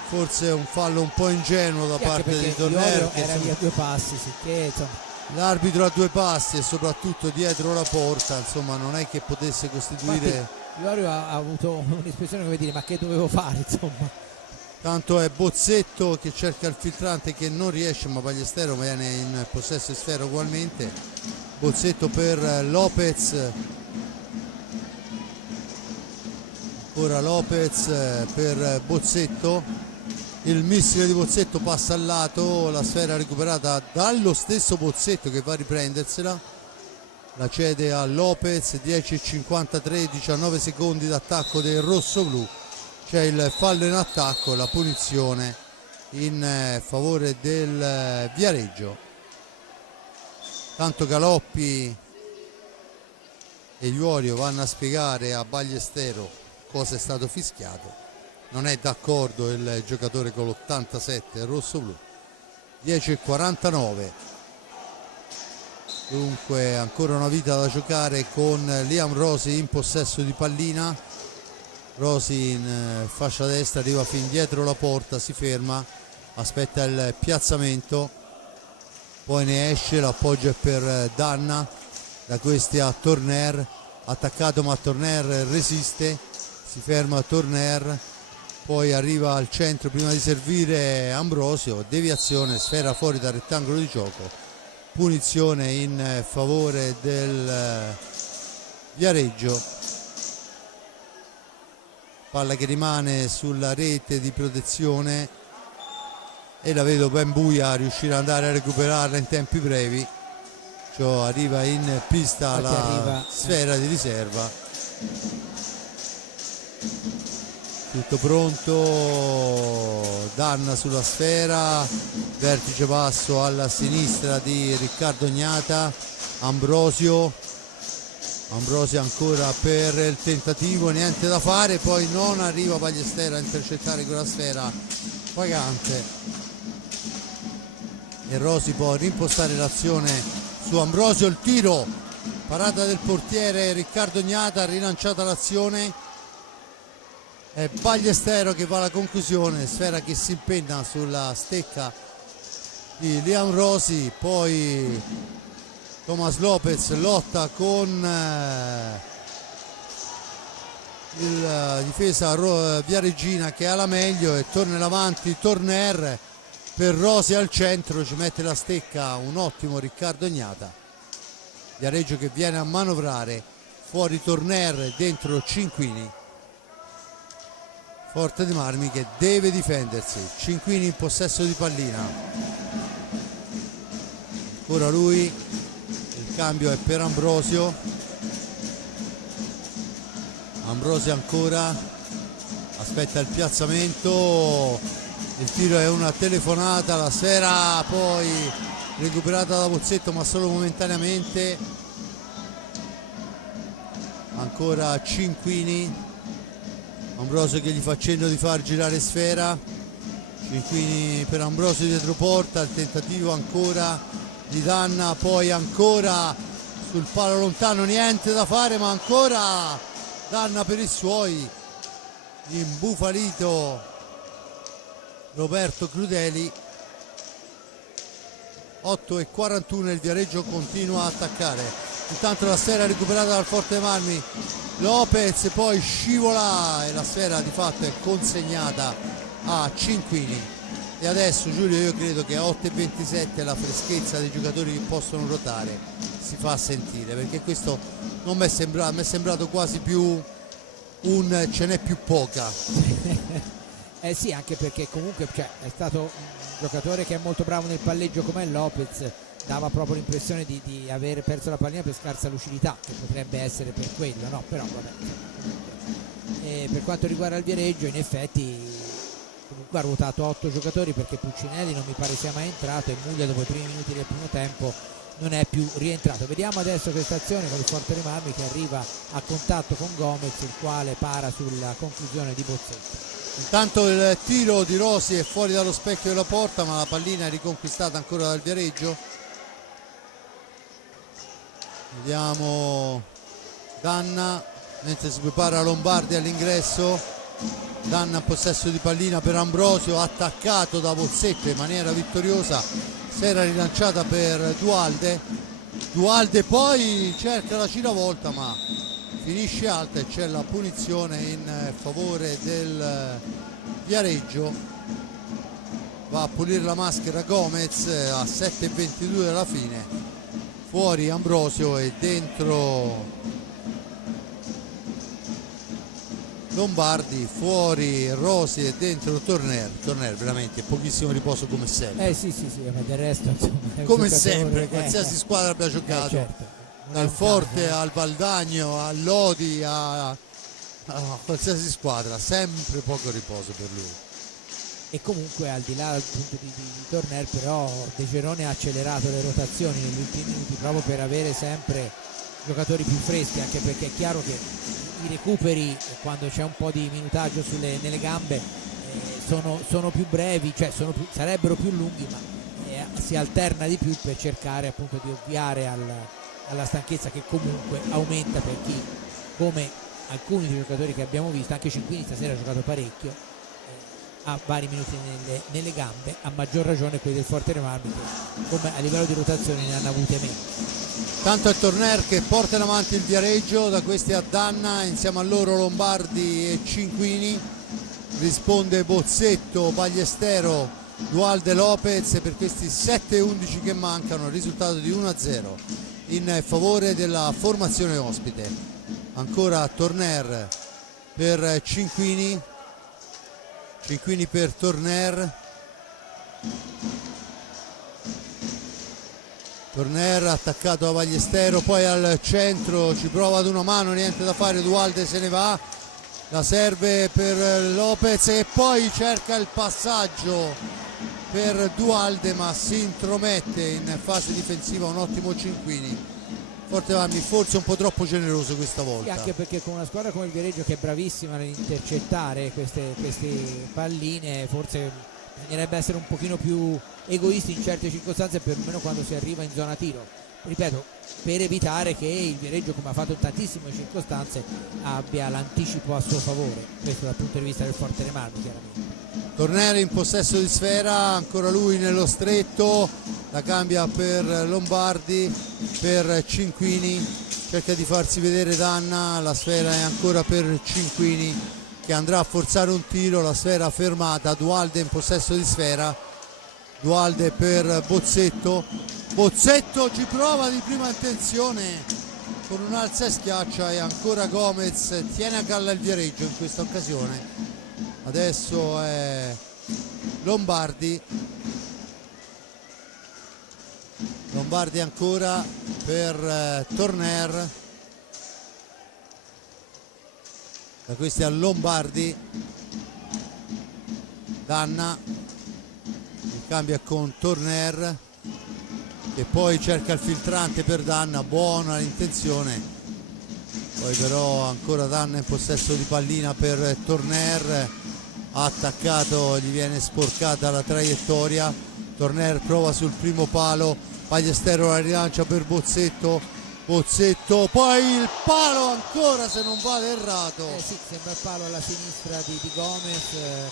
forse è un fallo un po' ingenuo da Sì, anche parte di perché Torner, Iorio che era via 2 passi, sicché insomma, l'arbitro a 2 passi e soprattutto dietro la porta, insomma non è che potesse costituire. infatti, Iorio ha avuto un'espressione come dire ma che dovevo fare, insomma. Tanto è Bozzetto che cerca il filtrante che non riesce, ma Ballestero viene in possesso di sfera ugualmente. Bozzetto per Lopez, ora Lopez per Bozzetto, il missile di Bozzetto passa al lato, la sfera recuperata dallo stesso Bozzetto che va a riprendersela, la cede a Lopez, 10:53, 19 secondi d'attacco del rosso-blu, c'è il fallo in attacco, la punizione in favore del Viareggio. Tanto Galoppi e Iorio vanno a spiegare a Ballestero cosa è stato fischiato, non è d'accordo il giocatore con l'87 rosso-blu. 10:49, dunque ancora una vita da giocare con Liam Rosi in possesso di pallina. Rosi in fascia destra, arriva fin dietro la porta, si ferma, aspetta il piazzamento, poi ne esce, l'appoggio è per Danna, da questi a Torner, attaccato ma Torner resiste, si ferma Torner, poi arriva al centro prima di servire Ambrosio, deviazione, sfera fuori dal rettangolo di gioco, punizione in favore del Viareggio. Palla che rimane sulla rete di protezione e la vedo ben buia, riuscire ad andare a recuperarla in tempi brevi. Cioè, arriva in pista la sfera di riserva, tutto pronto, Danna sulla sfera, vertice basso alla sinistra di Riccardo Gnata, Ambrosio ancora per il tentativo, niente da fare, poi non arriva Ballestero a intercettare quella sfera vagante e Rosi può rimpostare l'azione su Ambrosio, il tiro, parata del portiere Riccardo Gnata, rilanciata l'azione, è Ballestero che va alla conclusione, sfera che si impenna sulla stecca di Liam Rossi, poi Thomas Lopez lotta con il difesa Viareggina che ha la meglio e torna in avanti Torner per Rossi al centro, ci mette la stecca un ottimo Riccardo Ignata. Viareggio che viene a manovrare, fuori Torner, dentro Cinquini. Forte dei Marmi che deve difendersi, Cinquini in possesso di pallina, ancora lui, il cambio è per Ambrosio, Ambrosio ancora, aspetta il piazzamento, il tiro è una telefonata, la sfera poi recuperata da Bozzetto ma solo momentaneamente, ancora Cinquini, Ambrosio che gli fa cenno di far girare sfera, Cinquini per Ambrosio dietro porta, il tentativo ancora di Danna, poi ancora sul palo lontano, niente da fare ma ancora Danna per i suoi, imbufalito Roberto Crudeli. 8:41, il Viareggio continua a attaccare, intanto la sfera recuperata dal Forte dei Marmi, Lopez poi scivola e la sfera di fatto è consegnata a Cinquini. E adesso Giulio, io credo che a 8:27 la freschezza dei giocatori che possono ruotare si fa sentire, perché questo non mi è sembrato, mi è sembrato quasi più un ce n'è più poca. Sì, anche perché comunque è stato un giocatore che è molto bravo nel palleggio come Lopez, dava proprio l'impressione di aver perso la pallina per scarsa lucidità, che potrebbe essere per quello, no? Però vabbè. Per quanto riguarda il Viareggio, in effetti comunque ha ruotato 8 giocatori, perché Puccinelli non mi pare sia mai entrato e Muglia dopo i primi minuti del primo tempo non è più rientrato. Vediamo adesso questa azione con il Forte dei Marmi che arriva a contatto con Gomez, il quale para sulla conclusione di Bozzetto. Intanto il tiro di Rossi è fuori dallo specchio della porta, ma la pallina è riconquistata ancora dal Viareggio. Vediamo Danna mentre si prepara Lombardi all'ingresso, Danna a possesso di pallina per Ambrosio, attaccato da Bozzetto in maniera vittoriosa, si era rilanciata per Dualde poi cerca la giravolta ma finisce alta e c'è la punizione in favore del Viareggio. Va a pulire la maschera Gomez a 7:22 dalla fine, fuori Ambrosio e dentro Lombardi, fuori Rossi e dentro Torner veramente pochissimo riposo come sempre. Sì, ma del resto insomma, come sempre, qualsiasi squadra abbia giocato, certo, dal Forte al Valdagno all'Odi a qualsiasi squadra, sempre poco riposo per lui. E comunque al di là appunto di Torner, però De Gerone ha accelerato le rotazioni negli ultimi minuti proprio per avere sempre giocatori più freschi, anche perché è chiaro che i recuperi quando c'è un po' di minutaggio nelle gambe sono più brevi, cioè sarebbero più lunghi, ma si alterna di più per cercare appunto di ovviare alla stanchezza che comunque aumenta per chi, come alcuni dei giocatori che abbiamo visto, anche Cinquini stasera ha giocato parecchio, ha vari minuti nelle gambe, a maggior ragione quelli del Forte dei Marmi che come a livello di rotazione ne hanno avute meno. Tanto è Torner che porta in avanti il Viareggio, da questi a Danna, insieme a loro Lombardi e Cinquini, risponde Bozzetto, Ballestero, Dualde, Lopez per questi 7-11 che mancano, risultato di 1-0 in favore della formazione ospite. Ancora Torner per Cinquini per Torner attaccato da Ballestero, poi al centro ci prova ad una mano, niente da fare, Dualde se ne va, la serve per Lopez e poi cerca il passaggio per Dualde ma si intromette in fase difensiva un ottimo Cinquini. Forte Marmi forse un po' troppo generoso questa volta. Sì, anche perché con una squadra come il Viareggio che è bravissima nell'intercettare queste palline, forse bisognerebbe essere un pochino più egoisti in certe circostanze, perlomeno quando si arriva in zona tiro, ripeto, per evitare che il Viareggio, come ha fatto in tantissime circostanze, abbia l'anticipo a suo favore. Questo dal punto di vista del Forte dei Marmi, chiaramente. Tornero in possesso di sfera, ancora lui nello stretto, la cambia per Lombardi, per Cinquini, cerca di farsi vedere Danna, la sfera è ancora per Cinquini che andrà a forzare un tiro, la sfera fermata, Dualde in possesso di sfera, Dualde per Bozzetto, Bozzetto ci prova di prima intenzione con un alza e schiaccia e ancora Gomez tiene a galla il Viareggio in questa occasione. Adesso è Lombardi ancora per Torner, da questi a Lombardi, Danna il cambia con Torner che poi cerca il filtrante per Danna, buona l'intenzione, poi però ancora Danna in possesso di pallina per Torner, ha attaccato, gli viene sporcata la traiettoria, Torner prova sul primo palo, Ballestero la rilancia per Bozzetto, Bozzetto, poi il palo ancora, se non vado errato. Sì, sembra il palo alla sinistra di Gomez,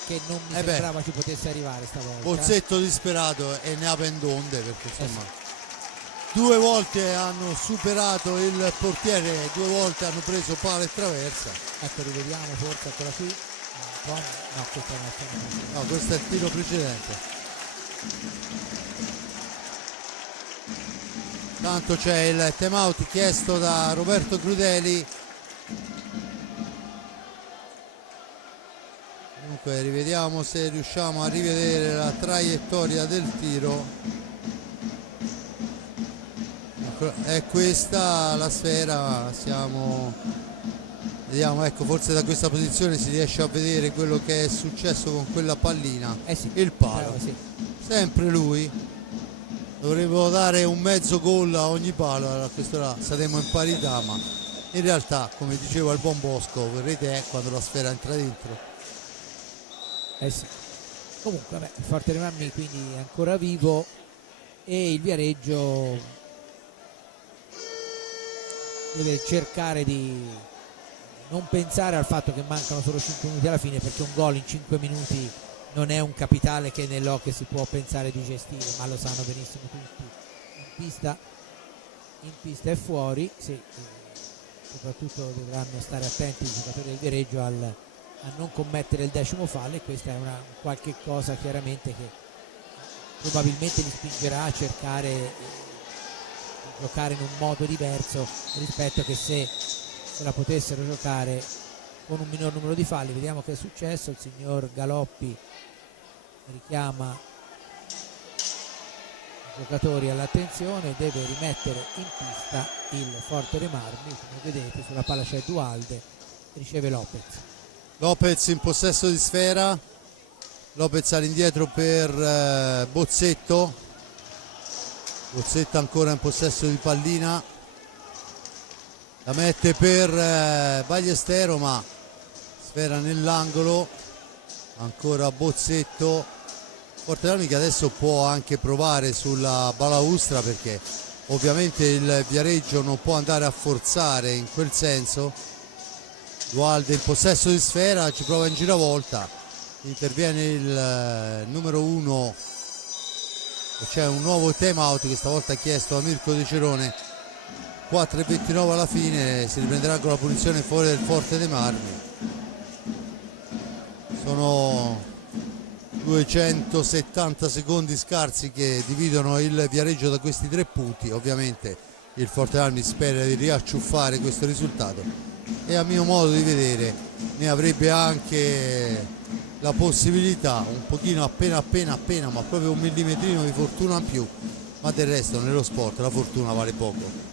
che non mi sembrava ci potesse arrivare stavolta. Bozzetto disperato e ne ha pendonde, perché insomma due volte hanno superato il portiere, due volte hanno preso palo e traversa. Ecco, rivediamo forse, ancora qui. No, questo no, questo è il tiro precedente. Tanto c'è il time out chiesto da Roberto Crudeli. Comunque rivediamo se riusciamo a rivedere la traiettoria del tiro. È questa la sfera, vediamo, ecco, forse da questa posizione si riesce a vedere quello che è successo con quella pallina. Sì, il palo, sì. sempre lui. Dovremmo dare un mezzo gol a ogni palo, allora questo là saremo in parità, ma in realtà, come diceva il buon Bosco, vedrete è quando la sfera entra dentro. Sì. Comunque il Forte dei Marmi quindi è ancora vivo e il Viareggio deve cercare di non pensare al fatto che mancano solo 5 minuti alla fine, perché un gol in 5 minuti non è un capitale che nell'hockey si può pensare di gestire, ma lo sanno benissimo tutti. In pista e fuori, sì, soprattutto dovranno stare attenti i giocatori del Viareggio a non commettere il 10° fallo, e questa è qualche cosa chiaramente che probabilmente li spingerà a cercare di giocare in un modo diverso rispetto che se la potessero giocare con un minor numero di falli. Vediamo che è successo, il signor Galoppi richiama i giocatori all'attenzione, deve rimettere in pista il Forte dei Marmi. Come vedete sulla palla c'è Dualde, riceve Lopez in possesso di sfera, Lopez all'indietro per Bozzetto, Bozzetto ancora in possesso di pallina, la mette per Ballestero, ma sfera nell'angolo, ancora Bozzetto. Forte dei Marmi che adesso può anche provare sulla balaustra, perché ovviamente il Viareggio non può andare a forzare in quel senso. Dualde in possesso di sfera, ci prova in giravolta, interviene il numero 1 e c'è un nuovo time out che stavolta ha chiesto a Mirko De Cerone. 4:29 alla fine, si riprenderà con la punizione fuori del Forte dei Marmi. Sono 270 secondi scarsi che dividono il Viareggio da questi 3 punti. Ovviamente il Forte dei Marmi spera di riacciuffare questo risultato e a mio modo di vedere ne avrebbe anche la possibilità, un pochino appena, ma proprio un millimetrino di fortuna in più, ma del resto nello sport la fortuna vale poco.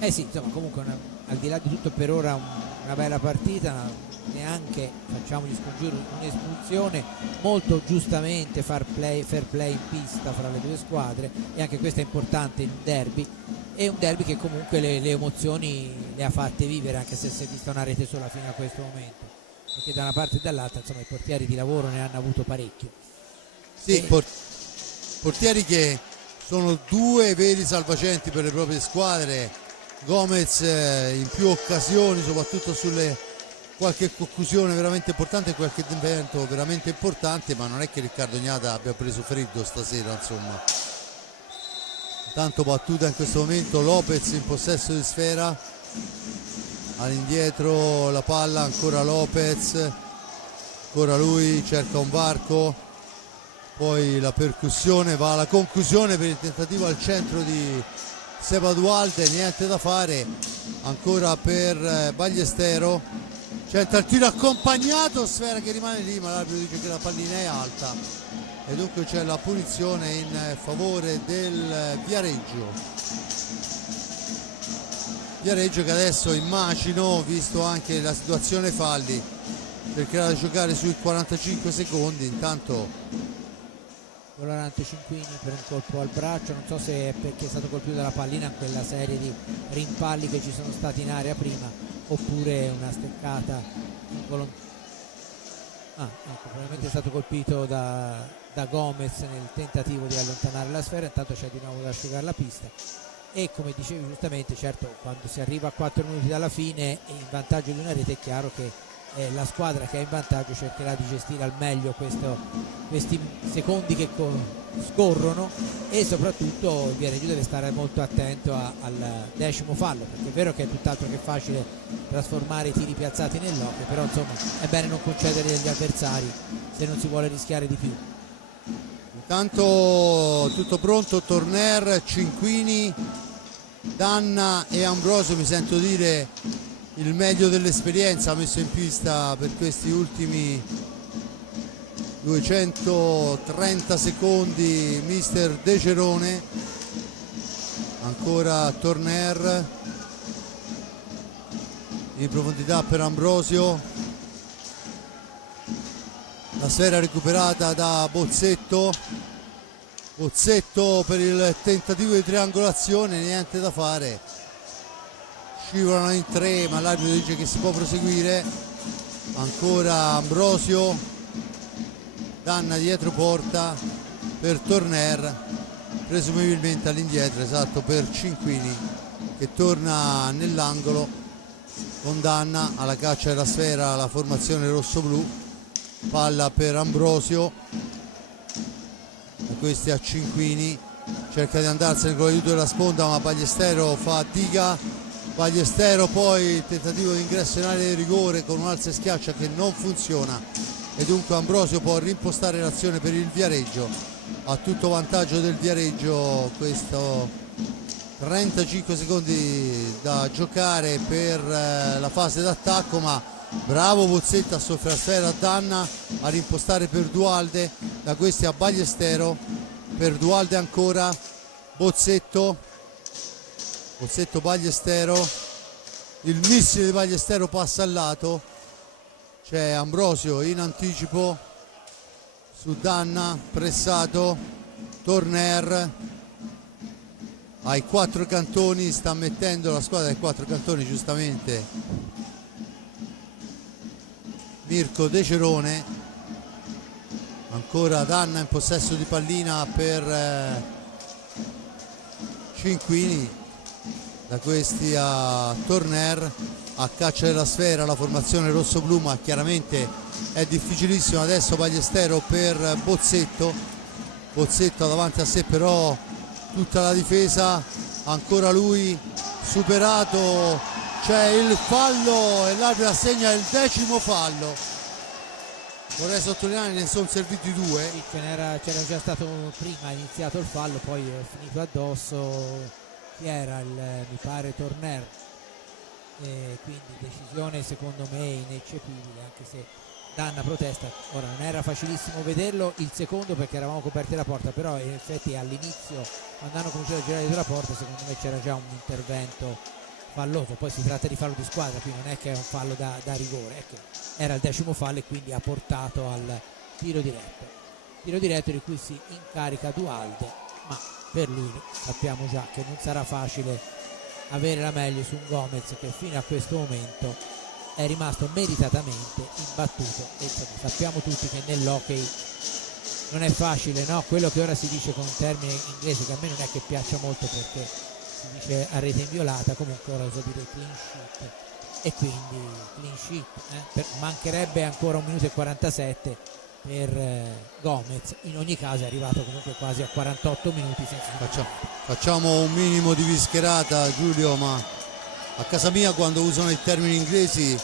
Sì, insomma, comunque al di là di tutto per ora una bella partita, neanche, facciamo gli scongiuri, un'espulsione, molto giustamente fair play in pista fra le due squadre, e anche questo è importante in un derby, e un derby che comunque le emozioni le ha fatte vivere, anche se si è vista una rete sola fino a questo momento, perché da una parte e dall'altra insomma i portieri di lavoro ne hanno avuto parecchio. Sì, portieri che sono due veri salvagenti per le proprie squadre. Gomez in più occasioni, soprattutto sulle qualche conclusione veramente importante, qualche intervento veramente importante, ma non è che Riccardo Gnata abbia preso freddo stasera, insomma. Tanto battuta in questo momento, Lopez in possesso di sfera, all'indietro la palla, ancora Lopez, ancora lui cerca un varco, poi la percussione, va alla conclusione per il tentativo al centro di Seba Dualde, niente da fare ancora per Ballestero. C'entra il tiro accompagnato, sfera che rimane lì, ma l'arbitro dice che la pallina è alta e dunque c'è la punizione in favore del Viareggio. Viareggio che adesso immagino, visto anche la situazione falli, cercherà di giocare sui 45 secondi. Intanto Colorante Cinquini per un colpo al braccio, non so se è perché è stato colpito dalla pallina in quella serie di rimpalli che ci sono stati in area prima, oppure una steccata involontaria. Ecco, probabilmente è stato colpito da Gomez nel tentativo di allontanare la sfera. Intanto c'è di nuovo da asciugare la pista e, come dicevi giustamente, certo, quando si arriva a 4 minuti dalla fine e in vantaggio di una rete è chiaro che la squadra che è in vantaggio cercherà di gestire al meglio questi secondi che scorrono, e soprattutto il Viareggio deve stare molto attento al 10° fallo, perché è vero che è tutt'altro che facile trasformare i tiri piazzati nell'occhio, però insomma è bene non concedere agli avversari se non si vuole rischiare di più. intanto tutto pronto, Torner, Cinquini, Danna e Ambrosio, mi sento dire il meglio dell'esperienza ha messo in pista per questi ultimi 230 secondi mister De Cerone. Ancora Torner in profondità per Ambrosio, la sfera recuperata da Bozzetto per il tentativo di triangolazione, niente da fare, scivolano in 3 ma l'arbitro dice che si può proseguire. Ancora Ambrosio, Danna dietro porta per Torner, presumibilmente all'indietro, esatto, per Cinquini che torna nell'angolo con Danna alla caccia della sfera, la formazione rosso-blu, palla per Ambrosio, da questi a Cinquini, cerca di andarsene con l'aiuto della sponda ma Ballestero fa diga. Ballestero, poi il tentativo di ingresso in area di rigore con un alza e schiaccia che non funziona e dunque Ambrosio può rimpostare l'azione per il Viareggio, a tutto vantaggio del Viareggio. Questo 35 secondi da giocare per la fase d'attacco, ma bravo Bozzetto a soffiare la sfera a Danna, a rimpostare per Dualde, da questi a Ballestero, per Dualde ancora Bozzetto Ballestero, il missile di Ballestero passa al lato, c'è Ambrosio in anticipo su Danna, pressato, Torner ai 4 cantoni, sta mettendo la squadra ai 4 cantoni giustamente Mirko De Cerone. Ancora Danna in possesso di pallina per Cinquini, da questi a Torner a caccia della sfera, la formazione rosso-blu, ma chiaramente è difficilissimo. Adesso Ballestero per Bozzetto ha davanti a sé però tutta la difesa, ancora lui superato, c'è il fallo e l'arbitro assegna il 10° fallo. Vorrei sottolineare ne sono serviti 2. Sì, c'era già stato prima iniziato il fallo, poi è finito addosso. Chi era mi pare Torner, quindi decisione secondo me ineccepibile, anche se Danna protesta. Ora non era facilissimo vederlo il secondo perché eravamo coperti la porta, però in effetti all'inizio quando hanno cominciato a girare dietro la porta secondo me c'era già un intervento falloso. Poi si tratta di fallo di squadra, quindi non è che è un fallo da rigore, è che era il 10° fallo e quindi ha portato al tiro diretto di cui si incarica Dualde, ma per lui sappiamo già che non sarà facile avere la meglio su un Gomez che fino a questo momento è rimasto meritatamente imbattuto, e sappiamo tutti che nell'hockey non è facile, no? Quello che ora si dice con un termine inglese che a me non è che piaccia molto, perché si dice a rete inviolata, comunque ora uso dire clean sheet, e quindi clean sheet, mancherebbe ancora 1 minuto e 47 per Gomez. In ogni caso è arrivato comunque quasi a 48 minuti senza Facciamo un minimo di vischerata, Giulio, ma a casa mia quando usano i termini inglesi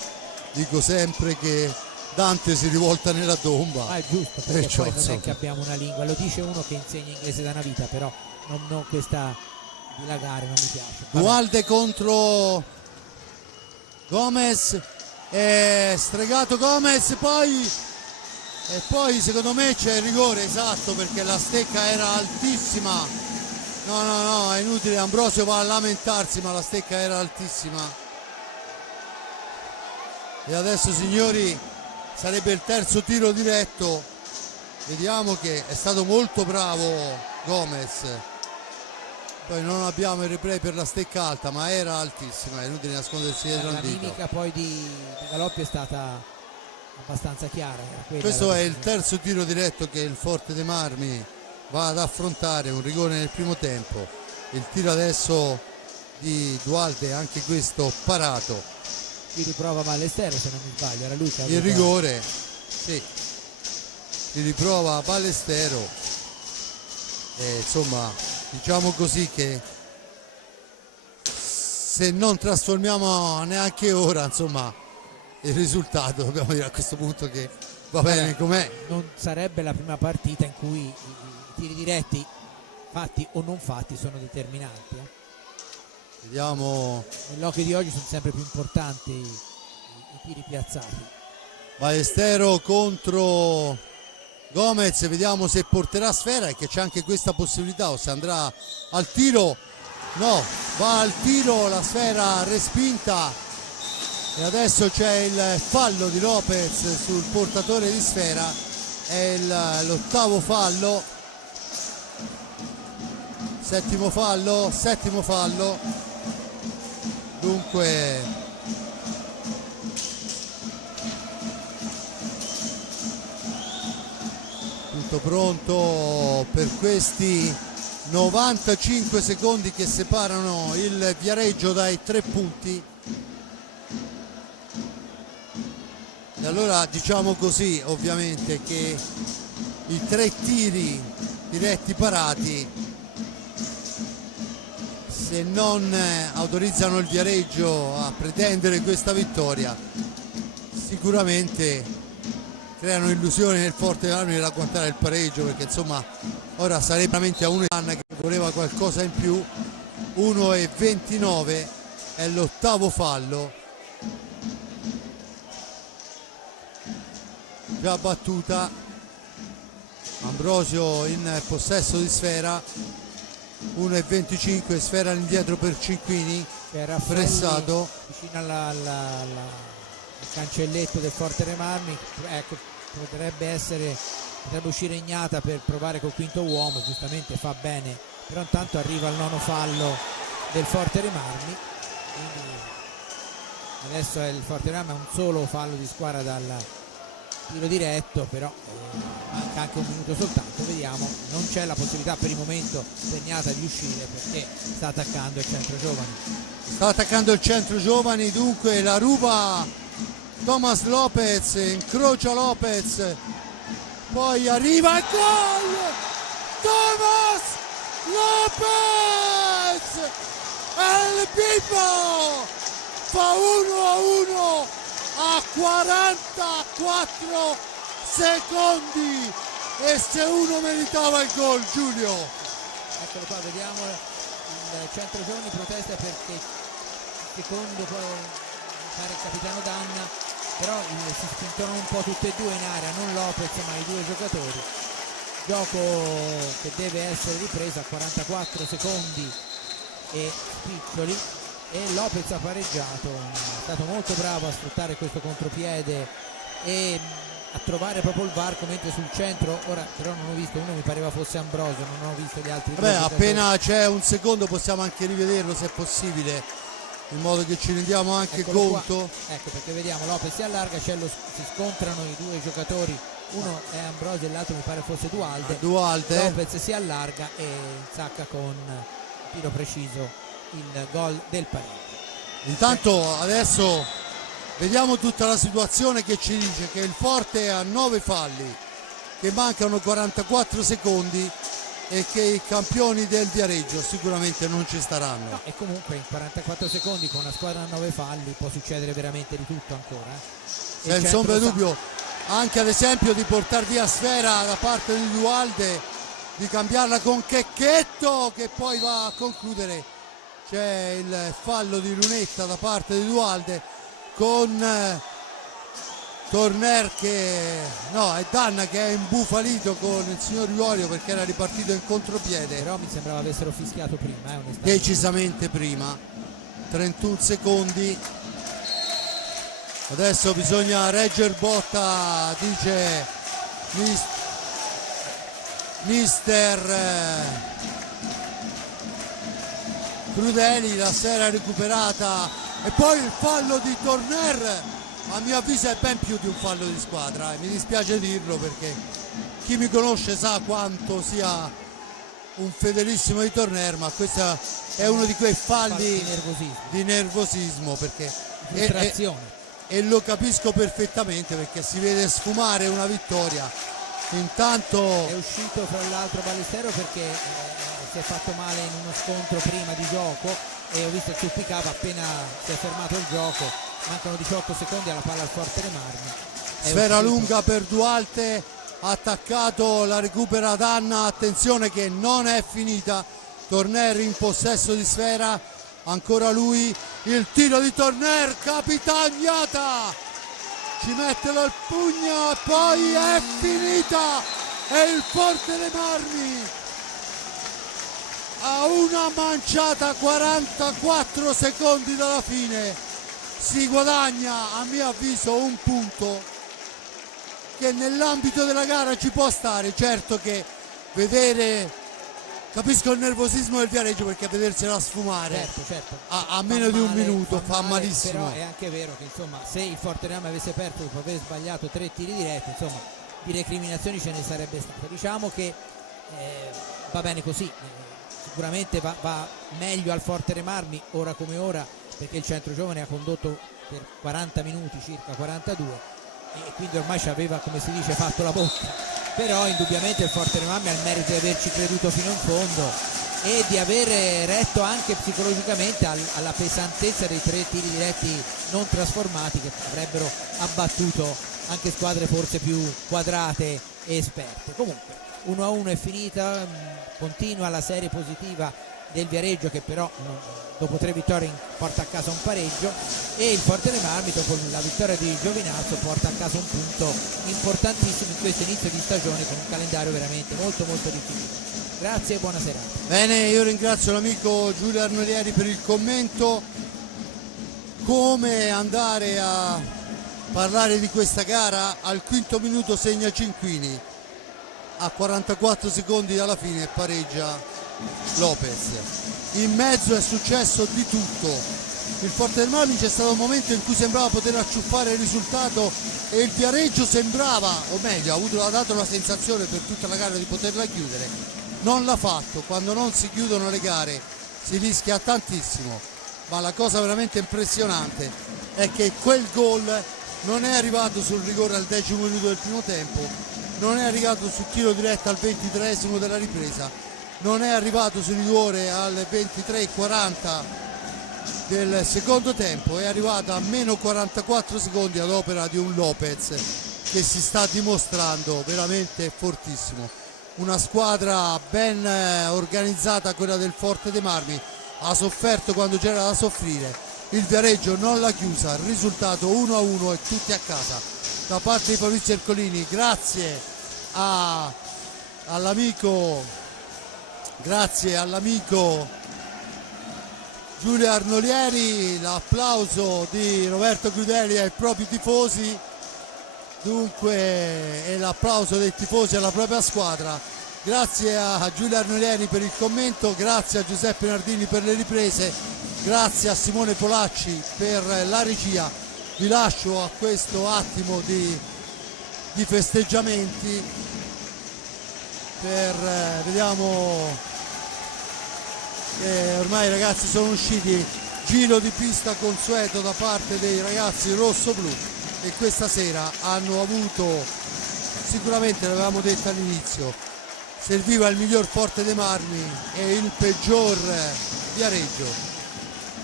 dico sempre che Dante si rivolta nella tomba. è giusto, perché poi non è insomma, che abbiamo una lingua, lo dice uno che insegna inglese da una vita, però non questa dilagare non mi piace. Dualde contro Gomez, è stregato Gomez, e poi secondo me c'è il rigore, esatto, perché la stecca era altissima. No, è inutile, Ambrosio va a lamentarsi, ma la stecca era altissima. E adesso, signori, sarebbe il terzo tiro diretto. Vediamo che è stato molto bravo Gomez. Poi non abbiamo il replay per la stecca alta, ma era altissima, è inutile nascondersi dietro La il dito. mimica poi di Galoppi è stata abbastanza chiara. Questo è il terzo tiro diretto che il Forte dei Marmi va ad affrontare, un rigore nel primo tempo. Il tiro adesso di Dualde, anche questo parato. Qui riprova Ballesteros, se non mi sbaglio, era lui che Il rigore, sì, si riprova Ballesteros. Insomma, diciamo così che se non trasformiamo neanche ora, insomma, il risultato, dobbiamo dire a questo punto che va bene com'è. Non sarebbe la prima partita in cui i tiri diretti, fatti o non fatti, sono determinanti. Vediamo. Nell'occhio di oggi sono sempre più importanti i tiri piazzati. Ballesteros contro Gomez, vediamo se porterà sfera e che c'è anche questa possibilità, o se andrà al tiro. No, va al tiro, la sfera respinta, e adesso c'è il fallo di Lopez sul portatore di sfera, è l'ottavo fallo, settimo fallo. Dunque tutto pronto per questi 95 secondi che separano il Viareggio dai 3 punti. E allora diciamo così, ovviamente, che i 3 tiri diretti parati, se non autorizzano il Viareggio a pretendere questa vittoria, sicuramente creano illusioni nel Forte dei Marmi di ragguantare il pareggio, perché insomma ora sarebbe veramente a 1 che voleva qualcosa in più. 1:29 è l'ottavo fallo, già battuta. Ambrosio in possesso di sfera, 1:25, sfera all'indietro per Cinquini, pressato vicino al cancelletto del Forte dei Marmi. Ecco, potrebbe uscire Ignata per provare col quinto uomo, giustamente fa bene, però intanto arriva il 9° fallo del Forte dei Marmi, quindi adesso il Forte dei Marmi ha un solo fallo di squadra dal tiro diretto, però manca anche 1 minuto soltanto. Vediamo, non c'è la possibilità per il momento per Ignata di uscire, perché sta attaccando il centro giovani. Dunque la ruba Thomas Lopez, incrocia Lopez, poi arriva il gol! Thomas Lopez! El Bimbo fa 1-1 a 44 secondi, e se uno meritava il gol, Giulio. Eccolo qua, vediamo il centro giovani protesta perché secondo poi fare il capitano Danna, però si spintono un po' tutti e due in area, non Lopez ma i 2 giocatori. Gioco che deve essere ripreso a 44 secondi e spiccioli, e Lopez ha pareggiato, è stato molto bravo a sfruttare questo contropiede e a trovare proprio il varco, mentre sul centro ora però non ho visto, uno mi pareva fosse Ambrosio, non ho visto gli altri. Beh, appena c'è un secondo possiamo anche rivederlo se è possibile, in modo che ci rendiamo anche conto. Ecco, perché vediamo Lopez si allarga, si scontrano i 2 giocatori uno è Ambrosio e l'altro mi pare fosse Dualde. Dualde. Lopez si allarga e insacca con tiro preciso il gol del pareggio. Intanto adesso vediamo tutta la situazione che ci dice che il Forte ha 9 falli, che mancano 44 secondi e che i campioni del Viareggio sicuramente non ci staranno. No, e comunque in 44 secondi con una squadra a 9 falli può succedere veramente di tutto ancora. Senza ombra di dubbio, anche ad esempio di portar via sfera da parte di Dualde, di cambiarla con Checchetto che poi va a concludere. C'è il fallo di lunetta da parte di Dualde con Torner che no, è Danna che è imbufalito con il signor Iorio perché era ripartito in contropiede. Però mi sembrava avessero fischiato prima, onestamente. Decisamente prima. 31 secondi. Adesso bisogna regger botta, dice mister Crudeli. La sera recuperata e poi il fallo di Torner, a mio avviso è ben più di un fallo di squadra, mi dispiace dirlo perché chi mi conosce sa quanto sia un fedelissimo di Torner, ma questo è uno di quei falli di nervosismo perché frustrazione. E lo capisco perfettamente perché si vede sfumare una vittoria. Intanto è uscito fra l'altro Ballestero perché si è fatto male in uno scontro prima di gioco e ho visto che zoppicava appena si è fermato il gioco. Mancano 18 secondi alla palla al Forte dei Marmi. Sfera lunga per Dualte, attaccato, la recupera Danna, attenzione che non è finita. Torner in possesso di sfera, ancora lui, il tiro di Torner, capitagnata, ci mette il pugno e poi è finita e il Forte dei Marmi a una manciata 44 secondi dalla fine si guadagna a mio avviso un punto che nell'ambito della gara ci può stare. Certo che vedere, capisco il nervosismo del Viareggio perché vedersela sfumare certo. a meno di un minuto fa malissimo. Però è anche vero che insomma se il Forte Rama avesse perso dopo aver sbagliato 3 tiri diretti, insomma di recriminazioni ce ne sarebbe state. Diciamo che va bene così, sicuramente va meglio al Forte dei Marmi ora come ora perché il Centro Giovane ha condotto per 40 minuti, circa 42, e quindi ormai ci aveva, come si dice, fatto la bocca. Però indubbiamente il Forte dei Marmi ha il merito di averci creduto fino in fondo e di aver retto anche psicologicamente alla pesantezza dei 3 tiri diretti non trasformati che avrebbero abbattuto anche squadre forse più quadrate e esperte. Comunque 1-1 è finita, continua la serie positiva del Viareggio che però dopo 3 vittorie porta a casa un pareggio e il Forte dei Marmi dopo la vittoria di Giovinazzo porta a casa un punto importantissimo in questo inizio di stagione con un calendario veramente molto difficile. Grazie e buona serata. Bene, io ringrazio l'amico Giulio Arnolieri per il commento. Come andare a parlare di questa gara? Al quinto minuto segna Cinquini, a 44 secondi dalla fine pareggia Lopez. In mezzo è successo di tutto. Il Forte dei Marmi c'è stato un momento in cui sembrava poter acciuffare il risultato e il Viareggio sembrava, o meglio ha dato la sensazione per tutta la gara di poterla chiudere. Non l'ha fatto. Quando non si chiudono le gare si rischia tantissimo, ma la cosa veramente impressionante è che quel gol non è arrivato sul rigore al 10° minuto del primo tempo, non è arrivato sul tiro diretto al 23° della ripresa, non è arrivato sul rigore al 23:40 del secondo tempo, è arrivato a meno 44 secondi ad opera di un Lopez che si sta dimostrando veramente fortissimo. Una squadra ben organizzata, quella del Forte dei Marmi, ha sofferto quando c'era da soffrire, il Viareggio non l'ha chiusa, il risultato 1-1 e tutti a casa. Da parte di Fabrizio Ercolini grazie all'amico Giulio Arnolieri, l'applauso di Roberto Crudeli ai propri tifosi, dunque, e l'applauso dei tifosi alla propria squadra. Grazie a Giulio Arnolieri per il commento, grazie a Giuseppe Nardini per le riprese, grazie a Simone Polacci per la regia. Vi lascio a questo attimo di di festeggiamenti vediamo che ormai i ragazzi sono usciti, giro di pista consueto da parte dei ragazzi rosso-blu, e questa sera hanno avuto, sicuramente l'avevamo detto all'inizio, serviva il miglior Forte dei Marmi e il peggior Viareggio.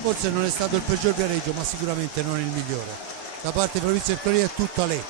Forse non è stato il peggior Viareggio, ma sicuramente non il migliore. Da parte di Fabrizio Ercolini è tutto a lei.